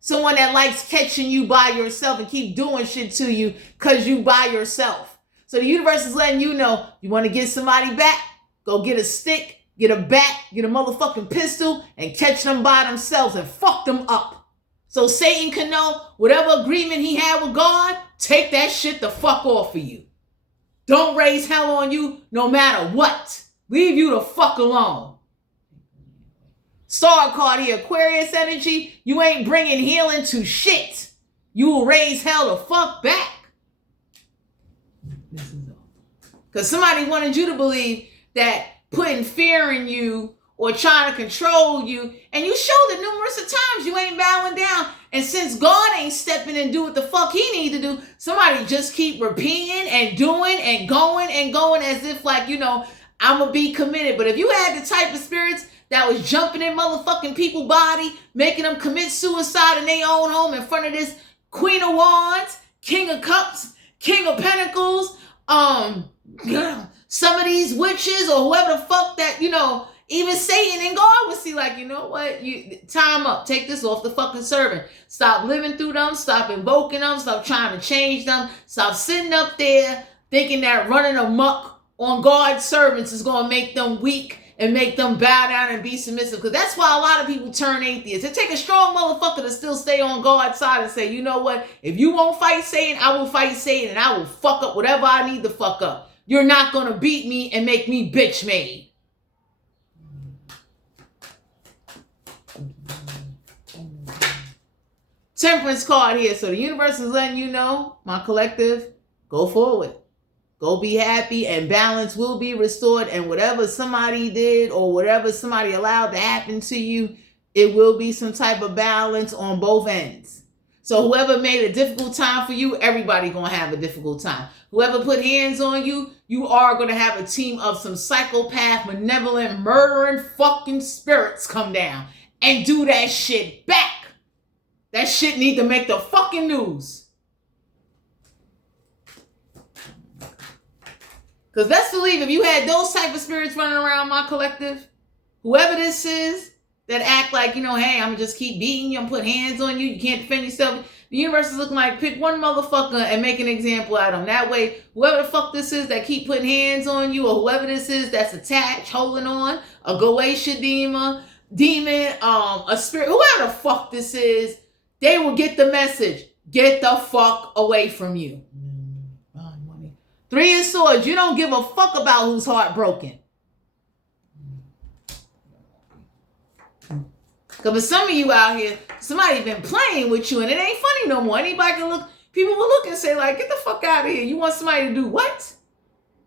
Someone that likes catching you by yourself and keep doing shit to you because you by yourself. So the universe is letting you know, you want to get somebody back, go get a stick, get a bat, get a motherfucking pistol, and catch them by themselves and fuck them up. So Satan can know whatever agreement he had with God, take that shit the fuck off of you. Don't raise hell on you no matter what. Leave you the fuck alone. Star card here, Aquarius energy. You ain't bringing healing to shit. You will raise hell the fuck back. Because somebody wanted you to believe that putting fear in you or trying to control you, and you showed it numerous of times you ain't bowing down. And since God ain't stepping and do what the fuck he need to do, somebody just keep repeating and doing and going as if like, you know, I'm going to be committed. But if you had the type of spirits that was jumping in motherfucking people's body, making them commit suicide in their own home in front of this Queen of Wands, King of Cups, King of Pentacles, some of these witches or whoever the fuck that, you know, even Satan and God would see like, you know what, time up, take this off the fucking servant. Stop living through them, stop invoking them, stop trying to change them, stop sitting up there thinking that running amok on God's servants is going to make them weak and make them bow down and be submissive. Because that's why a lot of people turn atheists. It take a strong motherfucker to still stay on God's side and say, you know what? If you won't fight Satan, I will fight Satan and I will fuck up whatever I need to fuck up. You're not going to beat me and make me bitch made. Temperance card here. So the universe is letting you know, my collective, go forward. Go be happy and balance will be restored. And whatever somebody did or whatever somebody allowed to happen to you, it will be some type of balance on both ends. So whoever made a difficult time for you, everybody going to have a difficult time. Whoever put hands on you, you are going to have a team of some psychopath, malevolent, murdering fucking spirits come down and do that shit back. That shit need to make the fucking news. Because best believe if you had those type of spirits running around my collective, whoever this is that act like, you know, hey, I'm going to just keep beating you, I'm going to put hands on you, you can't defend yourself. The universe is looking like pick one motherfucker and make an example out of them. That way, whoever the fuck this is that keep putting hands on you or whoever this is that's attached, holding on, a Goetia demon, a spirit, whoever the fuck this is, they will get the message. Get the fuck away from you. Three of Swords. You don't give a fuck about who's heartbroken. Because for some of you out here, somebody been playing with you and it ain't funny no more. Anybody can look, people will look and say like, get the fuck out of here. You want somebody to do what?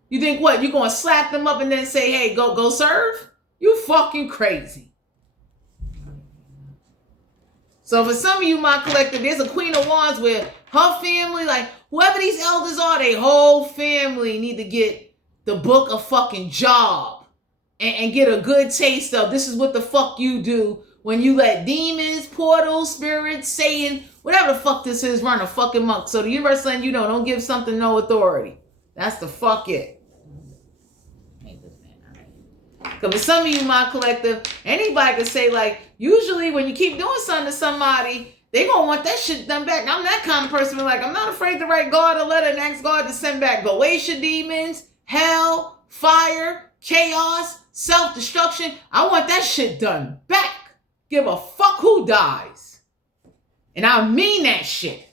You think what? You going to slap them up and then say, hey, go serve? You fucking crazy. So for some of you, my collective, there's a Queen of Wands where her family, like whoever these elders are, they whole family need to get the book of fucking job and get a good taste of this is what the fuck you do when you let demons, portals, spirits, Satan, whatever the fuck this is, run a fucking muck. So the universe letting you know, don't give something no authority. That's the fuck it. Because for some of you, my collective, anybody can say like, usually when you keep doing something to somebody, they gonna want that shit done back. I'm that kind of person. Like, I'm not afraid to write God a letter and ask God to send back Goetia demons, hell, fire, chaos, self-destruction. I want that shit done back. Give a fuck who dies. And I mean that shit.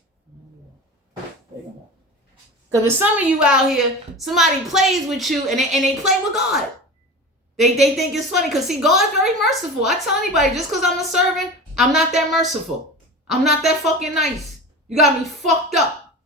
Because for some of you out here, somebody plays with you and they play with God. They think it's funny because, see, God's very merciful. I tell anybody, just because I'm a servant, I'm not that merciful. I'm not that fucking nice. You got me fucked up.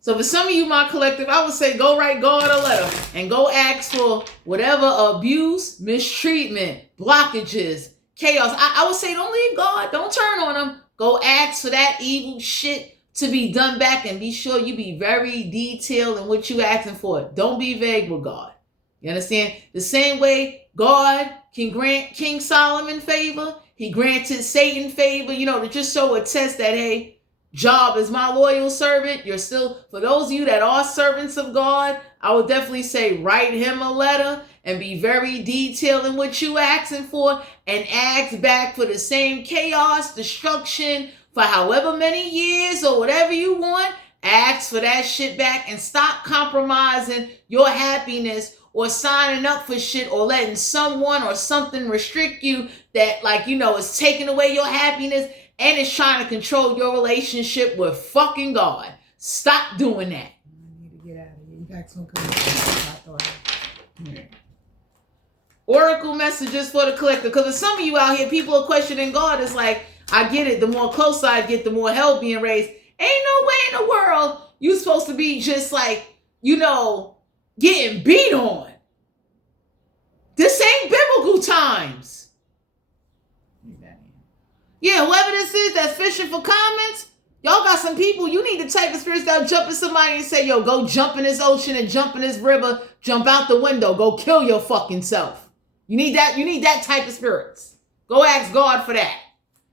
So for some of you, my collective, I would say go write God a letter and go ask for whatever abuse, mistreatment, blockages, chaos. I would say don't leave God. Don't turn on him. Go ask for that evil shit to be done back and be sure you be very detailed in what you asking for. Don't be vague with God. You understand? The same way God can grant King Solomon favor, he granted Satan favor, you know, to just show a test that, hey, Job is my loyal servant. You're still, for those of you that are servants of God, I would definitely say write him a letter and be very detailed in what you asking for and ask back for the same chaos, destruction, for however many years or whatever you want. Ask for that shit back and stop compromising your happiness or signing up for shit or letting someone or something restrict you that, like, you know, is taking away your happiness and is trying to control your relationship with fucking God. Stop doing that. I need to get out of here. You got some coming. Oracle messages for the collector. Because for some of you out here, people are questioning God. It's like, I get it. The more closer I get, the more hell being raised. Ain't no way in the world you supposed to be just like, you know, getting beat on. This ain't biblical times. Yeah, whoever this is that's fishing for comments, y'all got some people, you need the type of spirits that'll jump in somebody and say, yo, go jump in this ocean and jump in this river, jump out the window, go kill your fucking self. You need that type of spirits. Go ask God for that.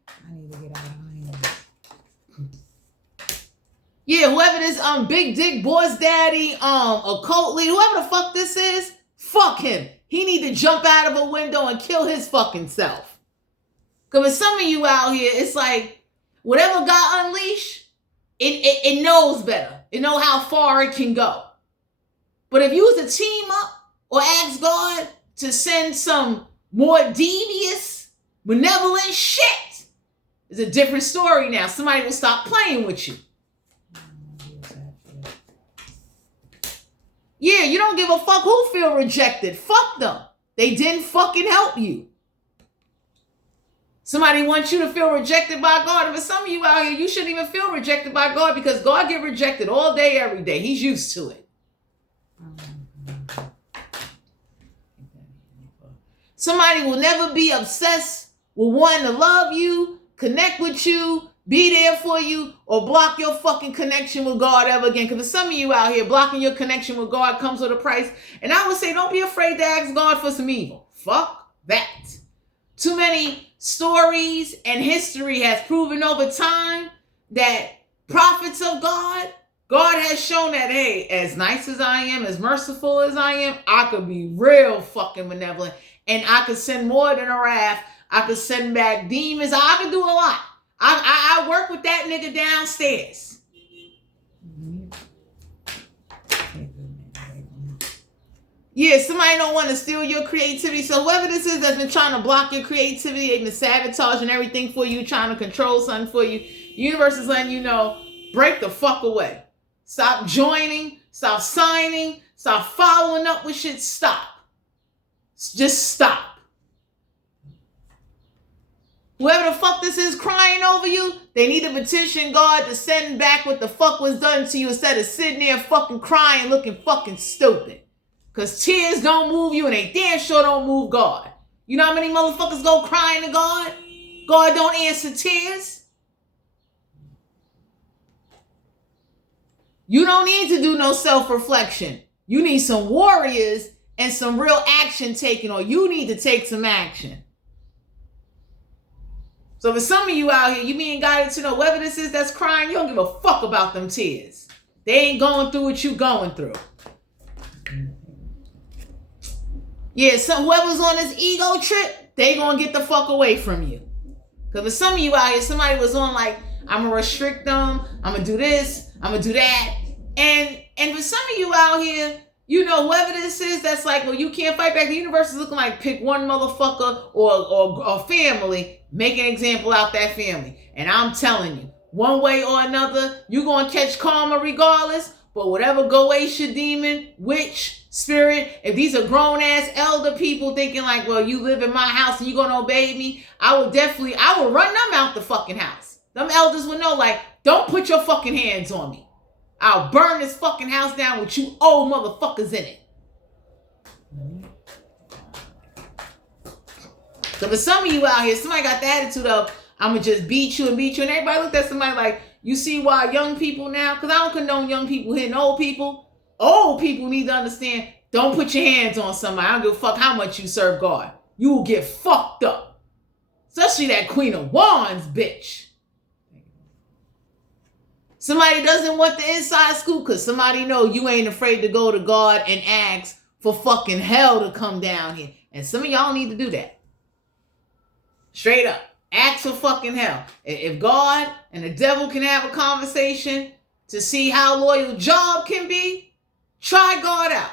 I need to get out of here. Yeah, whoever this big dick boss daddy, a cult leader, whoever the fuck this is, fuck him. He need to jump out of a window and kill his fucking self. Because with some of you out here, it's like, whatever got unleashed, it knows better. It know how far it can go. But if you was to team up or ask God to send some more devious, benevolent shit, it's a different story now. Somebody will stop playing with you. Yeah, you don't give a fuck who feel rejected. Fuck them. They didn't fucking help you. Somebody wants you to feel rejected by God. And for some of you out here, you shouldn't even feel rejected by God because God get rejected all day, every day. He's used to it. Somebody will never be obsessed with wanting to love you, connect with you, be there for you, or block your fucking connection with God ever again. Because for some of you out here, blocking your connection with God comes with a price. And I would say, don't be afraid to ask God for some evil. Fuck that. Too many stories and history has proven over time that prophets of God has shown that, hey, as nice as I am, as merciful as I am, I could be real fucking benevolent. And I could send more than a wrath. I could send back demons. I could do a lot. I work with that nigga downstairs. Yeah, somebody don't want to steal your creativity. So whoever this is that's been trying to block your creativity, they've been sabotaging everything for you, trying to control something for you. The universe is letting you know, break the fuck away. Stop joining. Stop signing. Stop following up with shit. Stop. Just stop. Whoever the fuck this is crying over you, they need to petition God to send back what the fuck was done to you instead of sitting there fucking crying looking fucking stupid. Because tears don't move you and they damn sure don't move God. You know how many motherfuckers go crying to God? God don't answer tears. You don't need to do no self-reflection. You need some warriors and some real action taken, or you need to take some action. So for some of you out here, you being guided to know whoever this is that's crying, you don't give a fuck about them tears. They ain't going through what you going through. Yeah, so whoever's on this ego trip, they gonna get the fuck away from you. Because for some of you out here, somebody was on like, I'm gonna restrict them, I'm gonna do this, I'm gonna do that. And for some of you out here, you know, whoever this is that's like, well, you can't fight back. The universe is looking like pick one motherfucker or family, make an example out that family. And I'm telling you, one way or another, you're going to catch karma regardless. But whatever Goetia demon, witch, spirit, if these are grown-ass elder people thinking like, well, you live in my house and you're going to obey me, I would run them out the fucking house. Them elders would know, like, don't put your fucking hands on me. I'll burn this fucking house down with you old motherfuckers in it. So for some of you out here, somebody got the attitude of, I'm going to just beat you. And everybody looked at somebody like, you see why young people now, because I don't condone young people hitting old people. Old people need to understand, don't put your hands on somebody. I don't give a fuck how much you serve God. You will get fucked up. Especially that Queen of Wands bitch. Somebody doesn't want the inside scoop because somebody know you ain't afraid to go to God and ask for fucking hell to come down here. And some of y'all need to do that. Straight up. Ask for fucking hell. If God and the devil can have a conversation to see how loyal Job can be, try God out.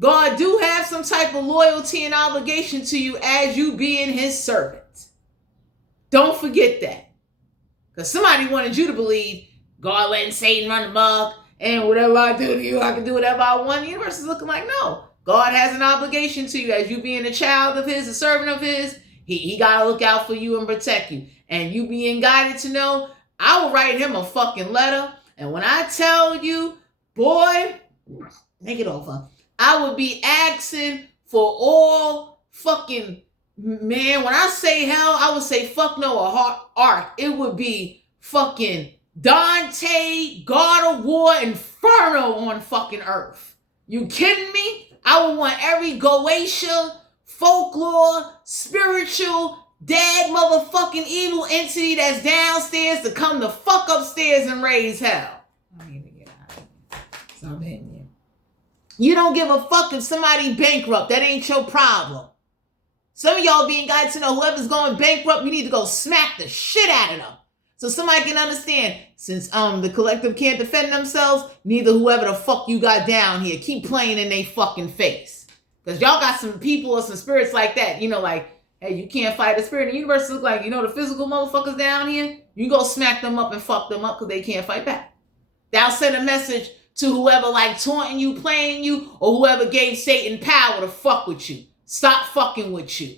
God do have some type of loyalty and obligation to you as you being his servant. Don't forget that. Because somebody wanted you to believe God letting Satan run amok, and whatever I do to you, I can do whatever I want. The universe is looking like, no. God has an obligation to you as you being a child of his, a servant of his. He got to look out for you and protect you. And you being guided to know, I will write him a fucking letter. And when I tell you, boy, make it over. I would be asking for all fucking, man, when I say hell, I would say fuck no, a arc. It would be fucking Dante, God of War, Inferno on fucking earth. You kidding me? I would want every Goetia, folklore, spiritual, dead motherfucking evil entity that's downstairs to come the fuck upstairs and raise hell. I need to get out of here. Stop hitting you. You don't give a fuck if somebody bankrupt. That ain't your problem. Some of y'all being guided to know whoever's going bankrupt, you need to go smack the shit out of them. So somebody can understand, since the collective can't defend themselves, neither whoever the fuck you got down here keep playing in they fucking face. Because y'all got some people or some spirits like that, like, hey, you can't fight the spirit in the universe. Look like, the physical motherfuckers down here, you go smack them up and fuck them up because they can't fight back. Thou send a message to whoever like taunting you, playing you, or whoever gave Satan power to fuck with you. Stop fucking with you.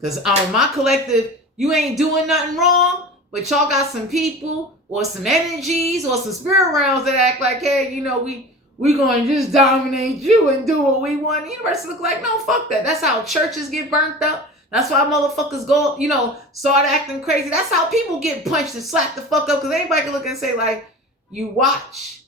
Because my collective, you ain't doing nothing wrong, but y'all got some people or some energies or some spirit realms that act like, hey, we going to just dominate you and do what we want. The universe look like, no, fuck that. That's how churches get burnt up. That's why motherfuckers go, start acting crazy. That's how people get punched and slapped the fuck up. Because anybody can look and say, like, you watch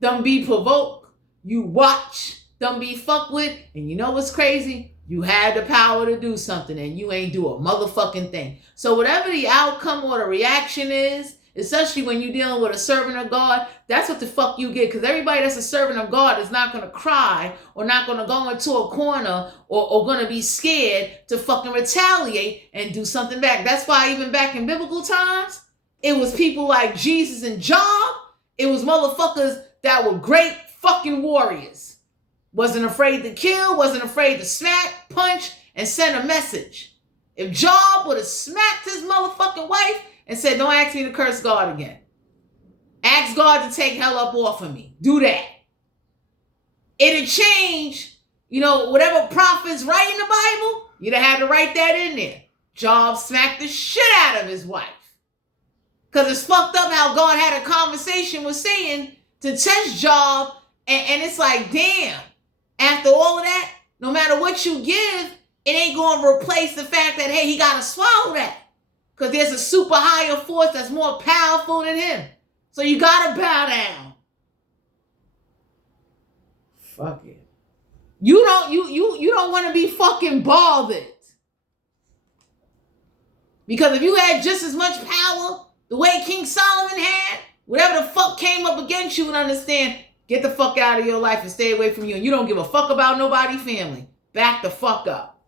them be provoked. You watch them be fucked with. And you know what's crazy? You had the power to do something and you ain't do a motherfucking thing. So whatever the outcome or the reaction is, especially when you're dealing with a servant of God, that's what the fuck you get. Because everybody that's a servant of God is not going to cry or not going to go into a corner or going to be scared to fucking retaliate and do something back. That's why even back in biblical times, it was people like Jesus and Job. It was motherfuckers that were great fucking warriors. Wasn't afraid to kill, wasn't afraid to smack, punch, and send a message. If Job would have smacked his motherfucking wife and said, don't ask me to curse God again. Ask God to take hell up off of me. Do that. It'd change, whatever prophets write in the Bible, you'd have had to write that in there. Job smacked the shit out of his wife. Because it's fucked up how God had a conversation with Satan to test Job. And it's like, damn. After all of that, no matter what you give, it ain't going to replace the fact that, hey, he got to swallow that. Because there's a super higher force that's more powerful than him. So you got to bow down. Fuck it. You don't want to be fucking bothered. Because if you had just as much power the way King Solomon had, whatever the fuck came up against you would understand, get the fuck out of your life and stay away from you. And you don't give a fuck about nobody's family. Back the fuck up.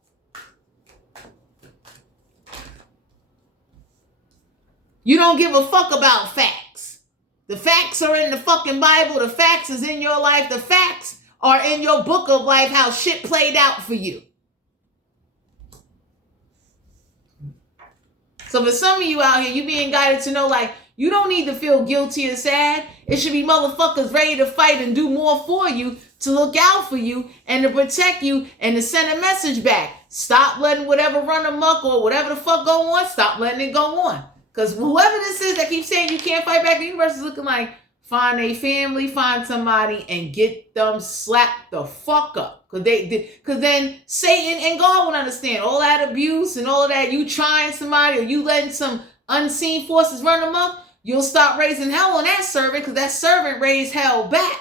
You don't give a fuck about facts. The facts are in the fucking Bible. The facts is in your life. The facts are in your book of life, how shit played out for you. So for some of you out here, you being guided to know, like, you don't need to feel guilty or sad. It should be motherfuckers ready to fight and do more for you, to look out for you and to protect you and to send a message back. Stop letting whatever run amok or whatever the fuck go on, stop letting it go on. Because whoever this is that keeps saying you can't fight back, the universe is looking like, find a family, find somebody, and get them slapped the fuck up. Because then Satan and God would understand all that abuse and all of that, you trying somebody or you letting some unseen forces run amok, you'll stop raising hell on that servant because that servant raised hell back.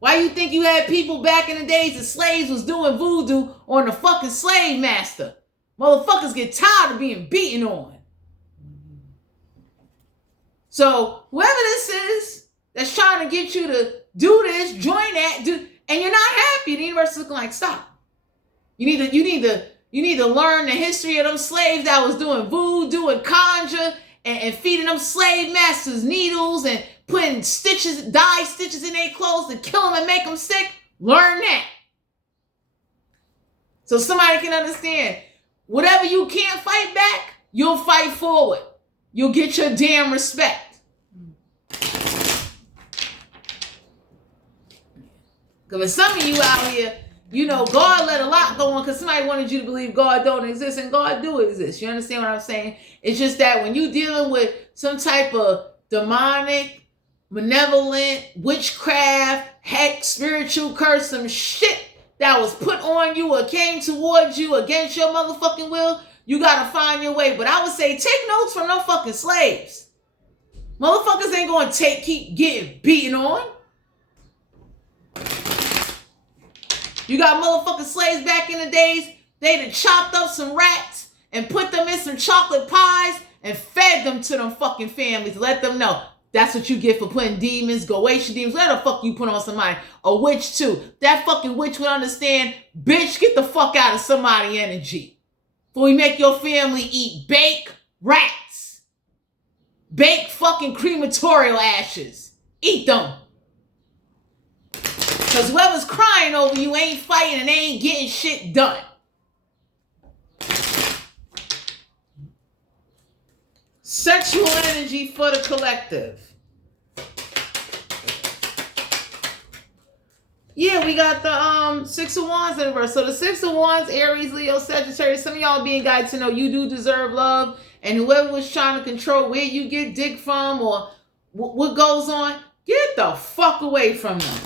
Why you think you had people back in the days that slaves was doing voodoo on the fucking slave master? Motherfuckers get tired of being beaten on. So whoever this is that's trying to get you to do this, join that, and you're not happy, the universe is looking like, stop. You need to learn the history of them slaves that was doing voodoo and conjure and feeding them slave masters needles and putting dye stitches in their clothes to kill them and make them sick. Learn that. So somebody can understand. Whatever you can't fight back, you'll fight forward. You'll get your damn respect. Because some of you out here, God let a lot go on because somebody wanted you to believe God don't exist, and God do exist. You understand what I'm saying? It's just that when you dealing with some type of demonic, malevolent, witchcraft, heck, spiritual curse, some shit that was put on you or came towards you against your motherfucking will, you got to find your way. But I would say take notes from no fucking slaves. Motherfuckers ain't going to keep getting beaten on. You got motherfucking slaves back in the days, they'd have chopped up some rats and put them in some chocolate pies and fed them to them fucking families. Let them know. That's what you get for putting demons, Goetian demons. Where the fuck you put on somebody? A witch too. That fucking witch would understand, bitch, get the fuck out of somebody energy. before we make your family eat baked rats. Baked fucking crematorial ashes. Eat them. Because whoever's crying over you ain't fighting and they ain't getting shit done. Sexual energy for the collective. Yeah, we got the Six of Wands in reverse. So the Six of Wands, Aries, Leo, Sagittarius. Some of y'all being guided to know you do deserve love. And whoever was trying to control where you get dick from or what goes on, get the fuck away from them.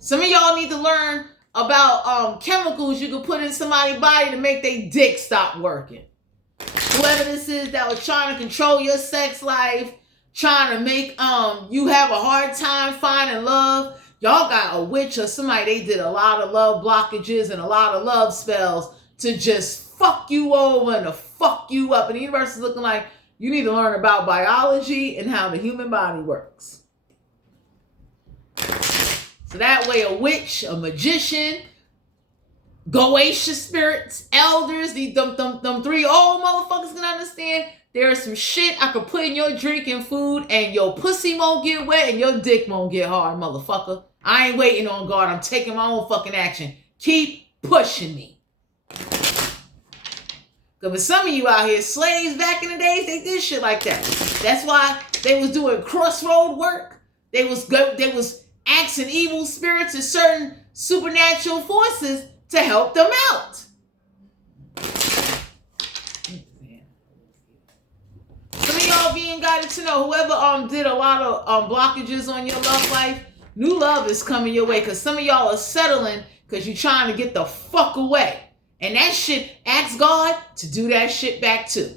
Some of y'all need to learn about chemicals you can put in somebody's body to make their dick stop working. Whoever this is that was trying to control your sex life, trying to make you have a hard time finding love. Y'all got a witch or somebody, they did a lot of love blockages and a lot of love spells to just fuck you over and to fuck you up. And the universe is looking like you need to learn about biology and how the human body works. So that way a witch, a magician, Goetia spirits, elders, them three old motherfuckers can understand there's some shit I could put in your drinking food and your pussy won't get wet and your dick won't get hard, motherfucker. I ain't waiting on God. I'm taking my own fucking action. Keep pushing me. Because for some of you out here, slaves back in the days, they did shit like that. That's why they was doing crossroad work. They was asking evil spirits and certain supernatural forces to help them out. Some of y'all being guided to know whoever did a lot of blockages on your love life, new love is coming your way because some of y'all are settling because you're trying to get the fuck away. And that shit, ask God to do that shit back too.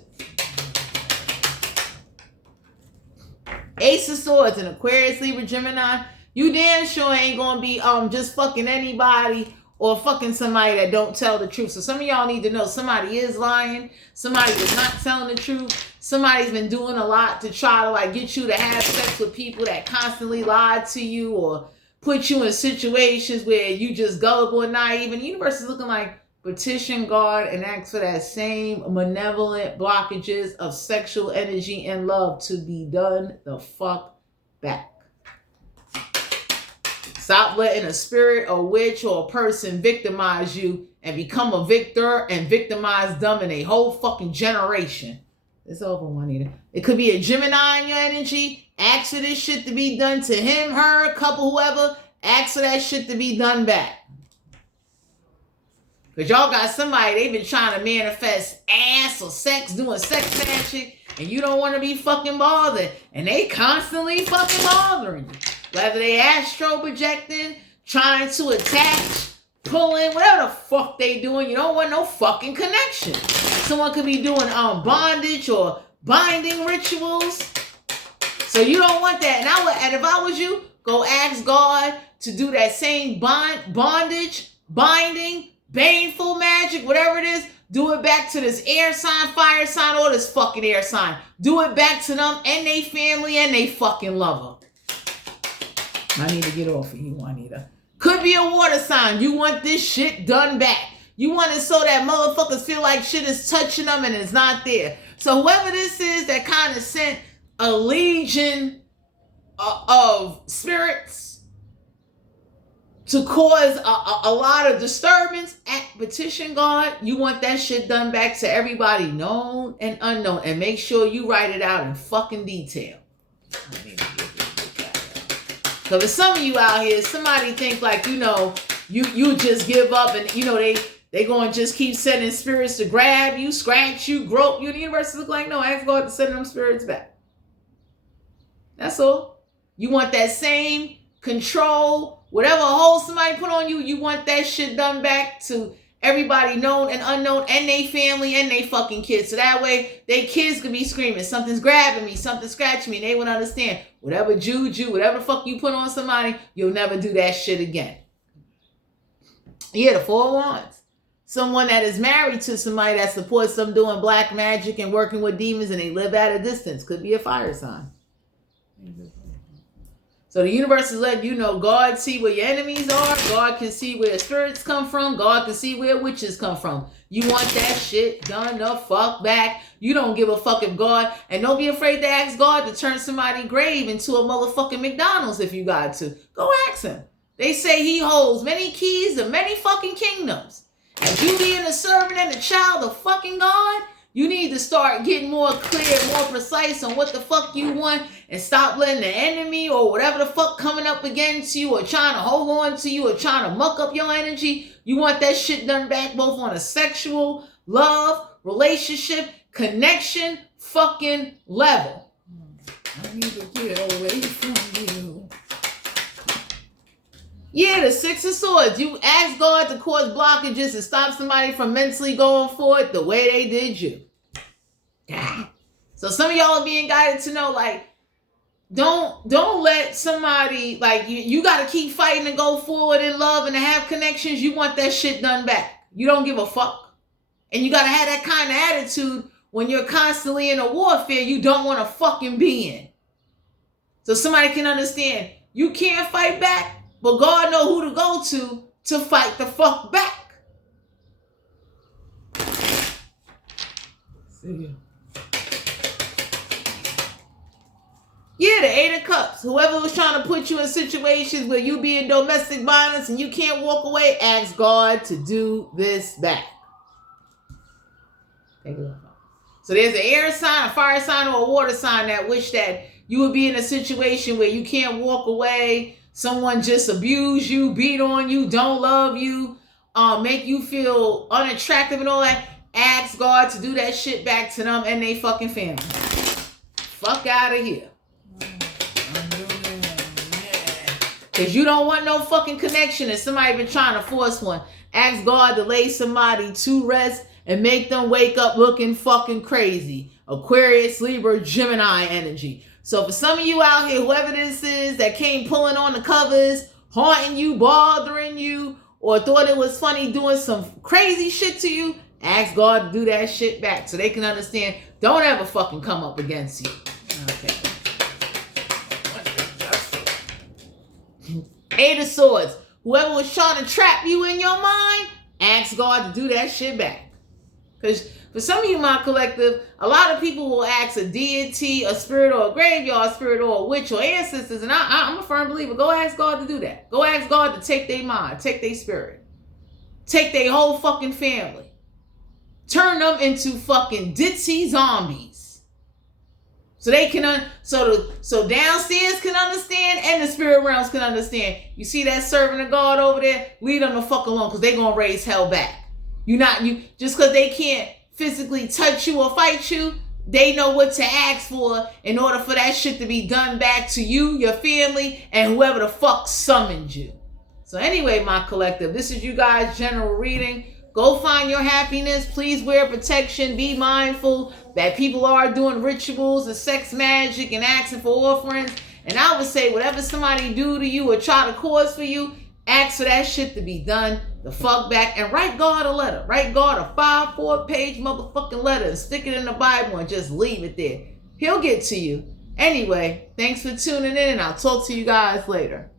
Ace of Swords in Aquarius, Libra, Gemini. You damn sure ain't gonna be just fucking anybody or fucking somebody that don't tell the truth. So some of y'all need to know somebody is lying. Somebody is not telling the truth. Somebody's been doing a lot to try to like get you to have sex with people that constantly lie to you or put you in situations where you just gullible and naive. And the universe is looking like petition God and ask for that same malevolent blockages of sexual energy and love to be done the fuck back. Stop letting a spirit, a witch, or a person victimize you and become a victor and victimize them in a whole fucking generation. It's over, Juanita. It could be a Gemini in your energy. Ask for this shit to be done to him, her, couple, whoever. Ask for that shit to be done back. Because y'all got somebody, they've been trying to manifest ass or sex, doing sex magic, and you don't want to be fucking bothered. And they constantly fucking bothering you. Whether they astro projecting, trying to attach, pulling, whatever the fuck they doing, you don't want no fucking connection. Someone could be doing bondage or binding rituals. So you don't want that. And if I was you, go ask God to do that same bondage, binding, baneful magic, whatever it is. Do it back to this air sign, fire sign, or this fucking air sign. Do it back to them and they family and they fucking lover. I need to get off of you, Juanita. Could be a water sign. You want this shit done back. You want it so that motherfuckers feel like shit is touching them and it's not there. So whoever this is that kind of sent a legion of spirits to cause a lot of disturbance, petition God. You want that shit done back to everybody known and unknown. And make sure you write it out in fucking detail. So for some of you out here, somebody think like, you just give up and, they going to just keep sending spirits to grab you, scratch you, grope you. The universe look like, no, ask God to send them spirits back. That's all. You want that same control, whatever hold somebody put on you, you want that shit done back to everybody known and unknown and they family and they fucking kids. So that way, they kids could be screaming, something's grabbing me, something's scratching me. And they would understand whatever juju, whatever fuck you put on somebody, you'll never do that shit again. Yeah, the Four of Wands. Someone that is married to somebody that supports them doing black magic and working with demons and they live at a distance. Could be a fire sign. So the universe is letting you know God see where your enemies are. God can see where spirits come from. God can see where witches come from. You want that shit done the fuck back. You don't give a fuck if God, and don't be afraid to ask God to turn somebody's grave into a motherfucking McDonald's if you got to. Go ask him. They say he holds many keys to many fucking kingdoms. As you being a servant and a child of fucking God, you need to start getting more clear, more precise on what the fuck you want, and stop letting the enemy or whatever the fuck coming up against you or trying to hold on to you or trying to muck up your energy. You want that shit done back both on a sexual, love, relationship, connection, fucking level. I need to get away from you. Yeah, the Six of Swords. You ask God to cause blockages and stop somebody from mentally going for it the way they did you. So some of y'all are being guided to know, like, don't let somebody, like, you got to keep fighting and go forward in love and to have connections. You want that shit done back. You don't give a fuck. And you got to have that kind of attitude when you're constantly in a warfare you don't want to fucking be in. So somebody can understand you can't fight back, but God know who to go to fight the fuck back. See you. Yeah, the Eight of Cups. Whoever was trying to put you in situations where you be in domestic violence and you can't walk away, ask God to do this back. Take a look. So there's an air sign, a fire sign, or a water sign that wish that you would be in a situation where you can't walk away. Someone just abuse you, beat on you, don't love you, make you feel unattractive and all that. Ask God to do that shit back to them and they fucking family. Fuck out of here. Because you don't want no fucking connection and somebody been trying to force one. Ask God to lay somebody to rest and make them wake up looking fucking crazy. Aquarius, Libra, Gemini energy. So for some of you out here, whoever this is that came pulling on the covers, haunting you, bothering you, or thought it was funny doing some crazy shit to you, ask God to do that shit back so they can understand. Don't ever fucking come up against you. Okay. Eight of Swords. Whoever was trying to trap you in your mind, ask God to do that shit back. Because for some of you, my collective, a lot of people will ask a deity, a spirit, or a graveyard spirit, or a witch, or ancestors, and I'm a firm believer. Go ask God to do that. Go ask God to take their mind, take their spirit, take their whole fucking family, turn them into fucking ditzy zombies, so they can so downstairs can understand and the spirit realms can understand. You see that servant of God over there? Leave them the fuck alone, because they gonna raise hell back. You just because they can't physically touch you or fight you, they know what to ask for in order for that shit to be done back to you, your family, and whoever the fuck summoned you. So anyway, my collective, this is you guys' general reading. Go find your happiness. Please wear protection. Be mindful that people are doing rituals and sex magic and asking for offerings. And I would say whatever somebody do to you or try to cause for you, ask for that shit to be done the fuck back, and write God a letter. Write God a 5-4-page motherfucking letter and stick it in the Bible and just leave it there. He'll get to you. Anyway, thanks for tuning in, and I'll talk to you guys later.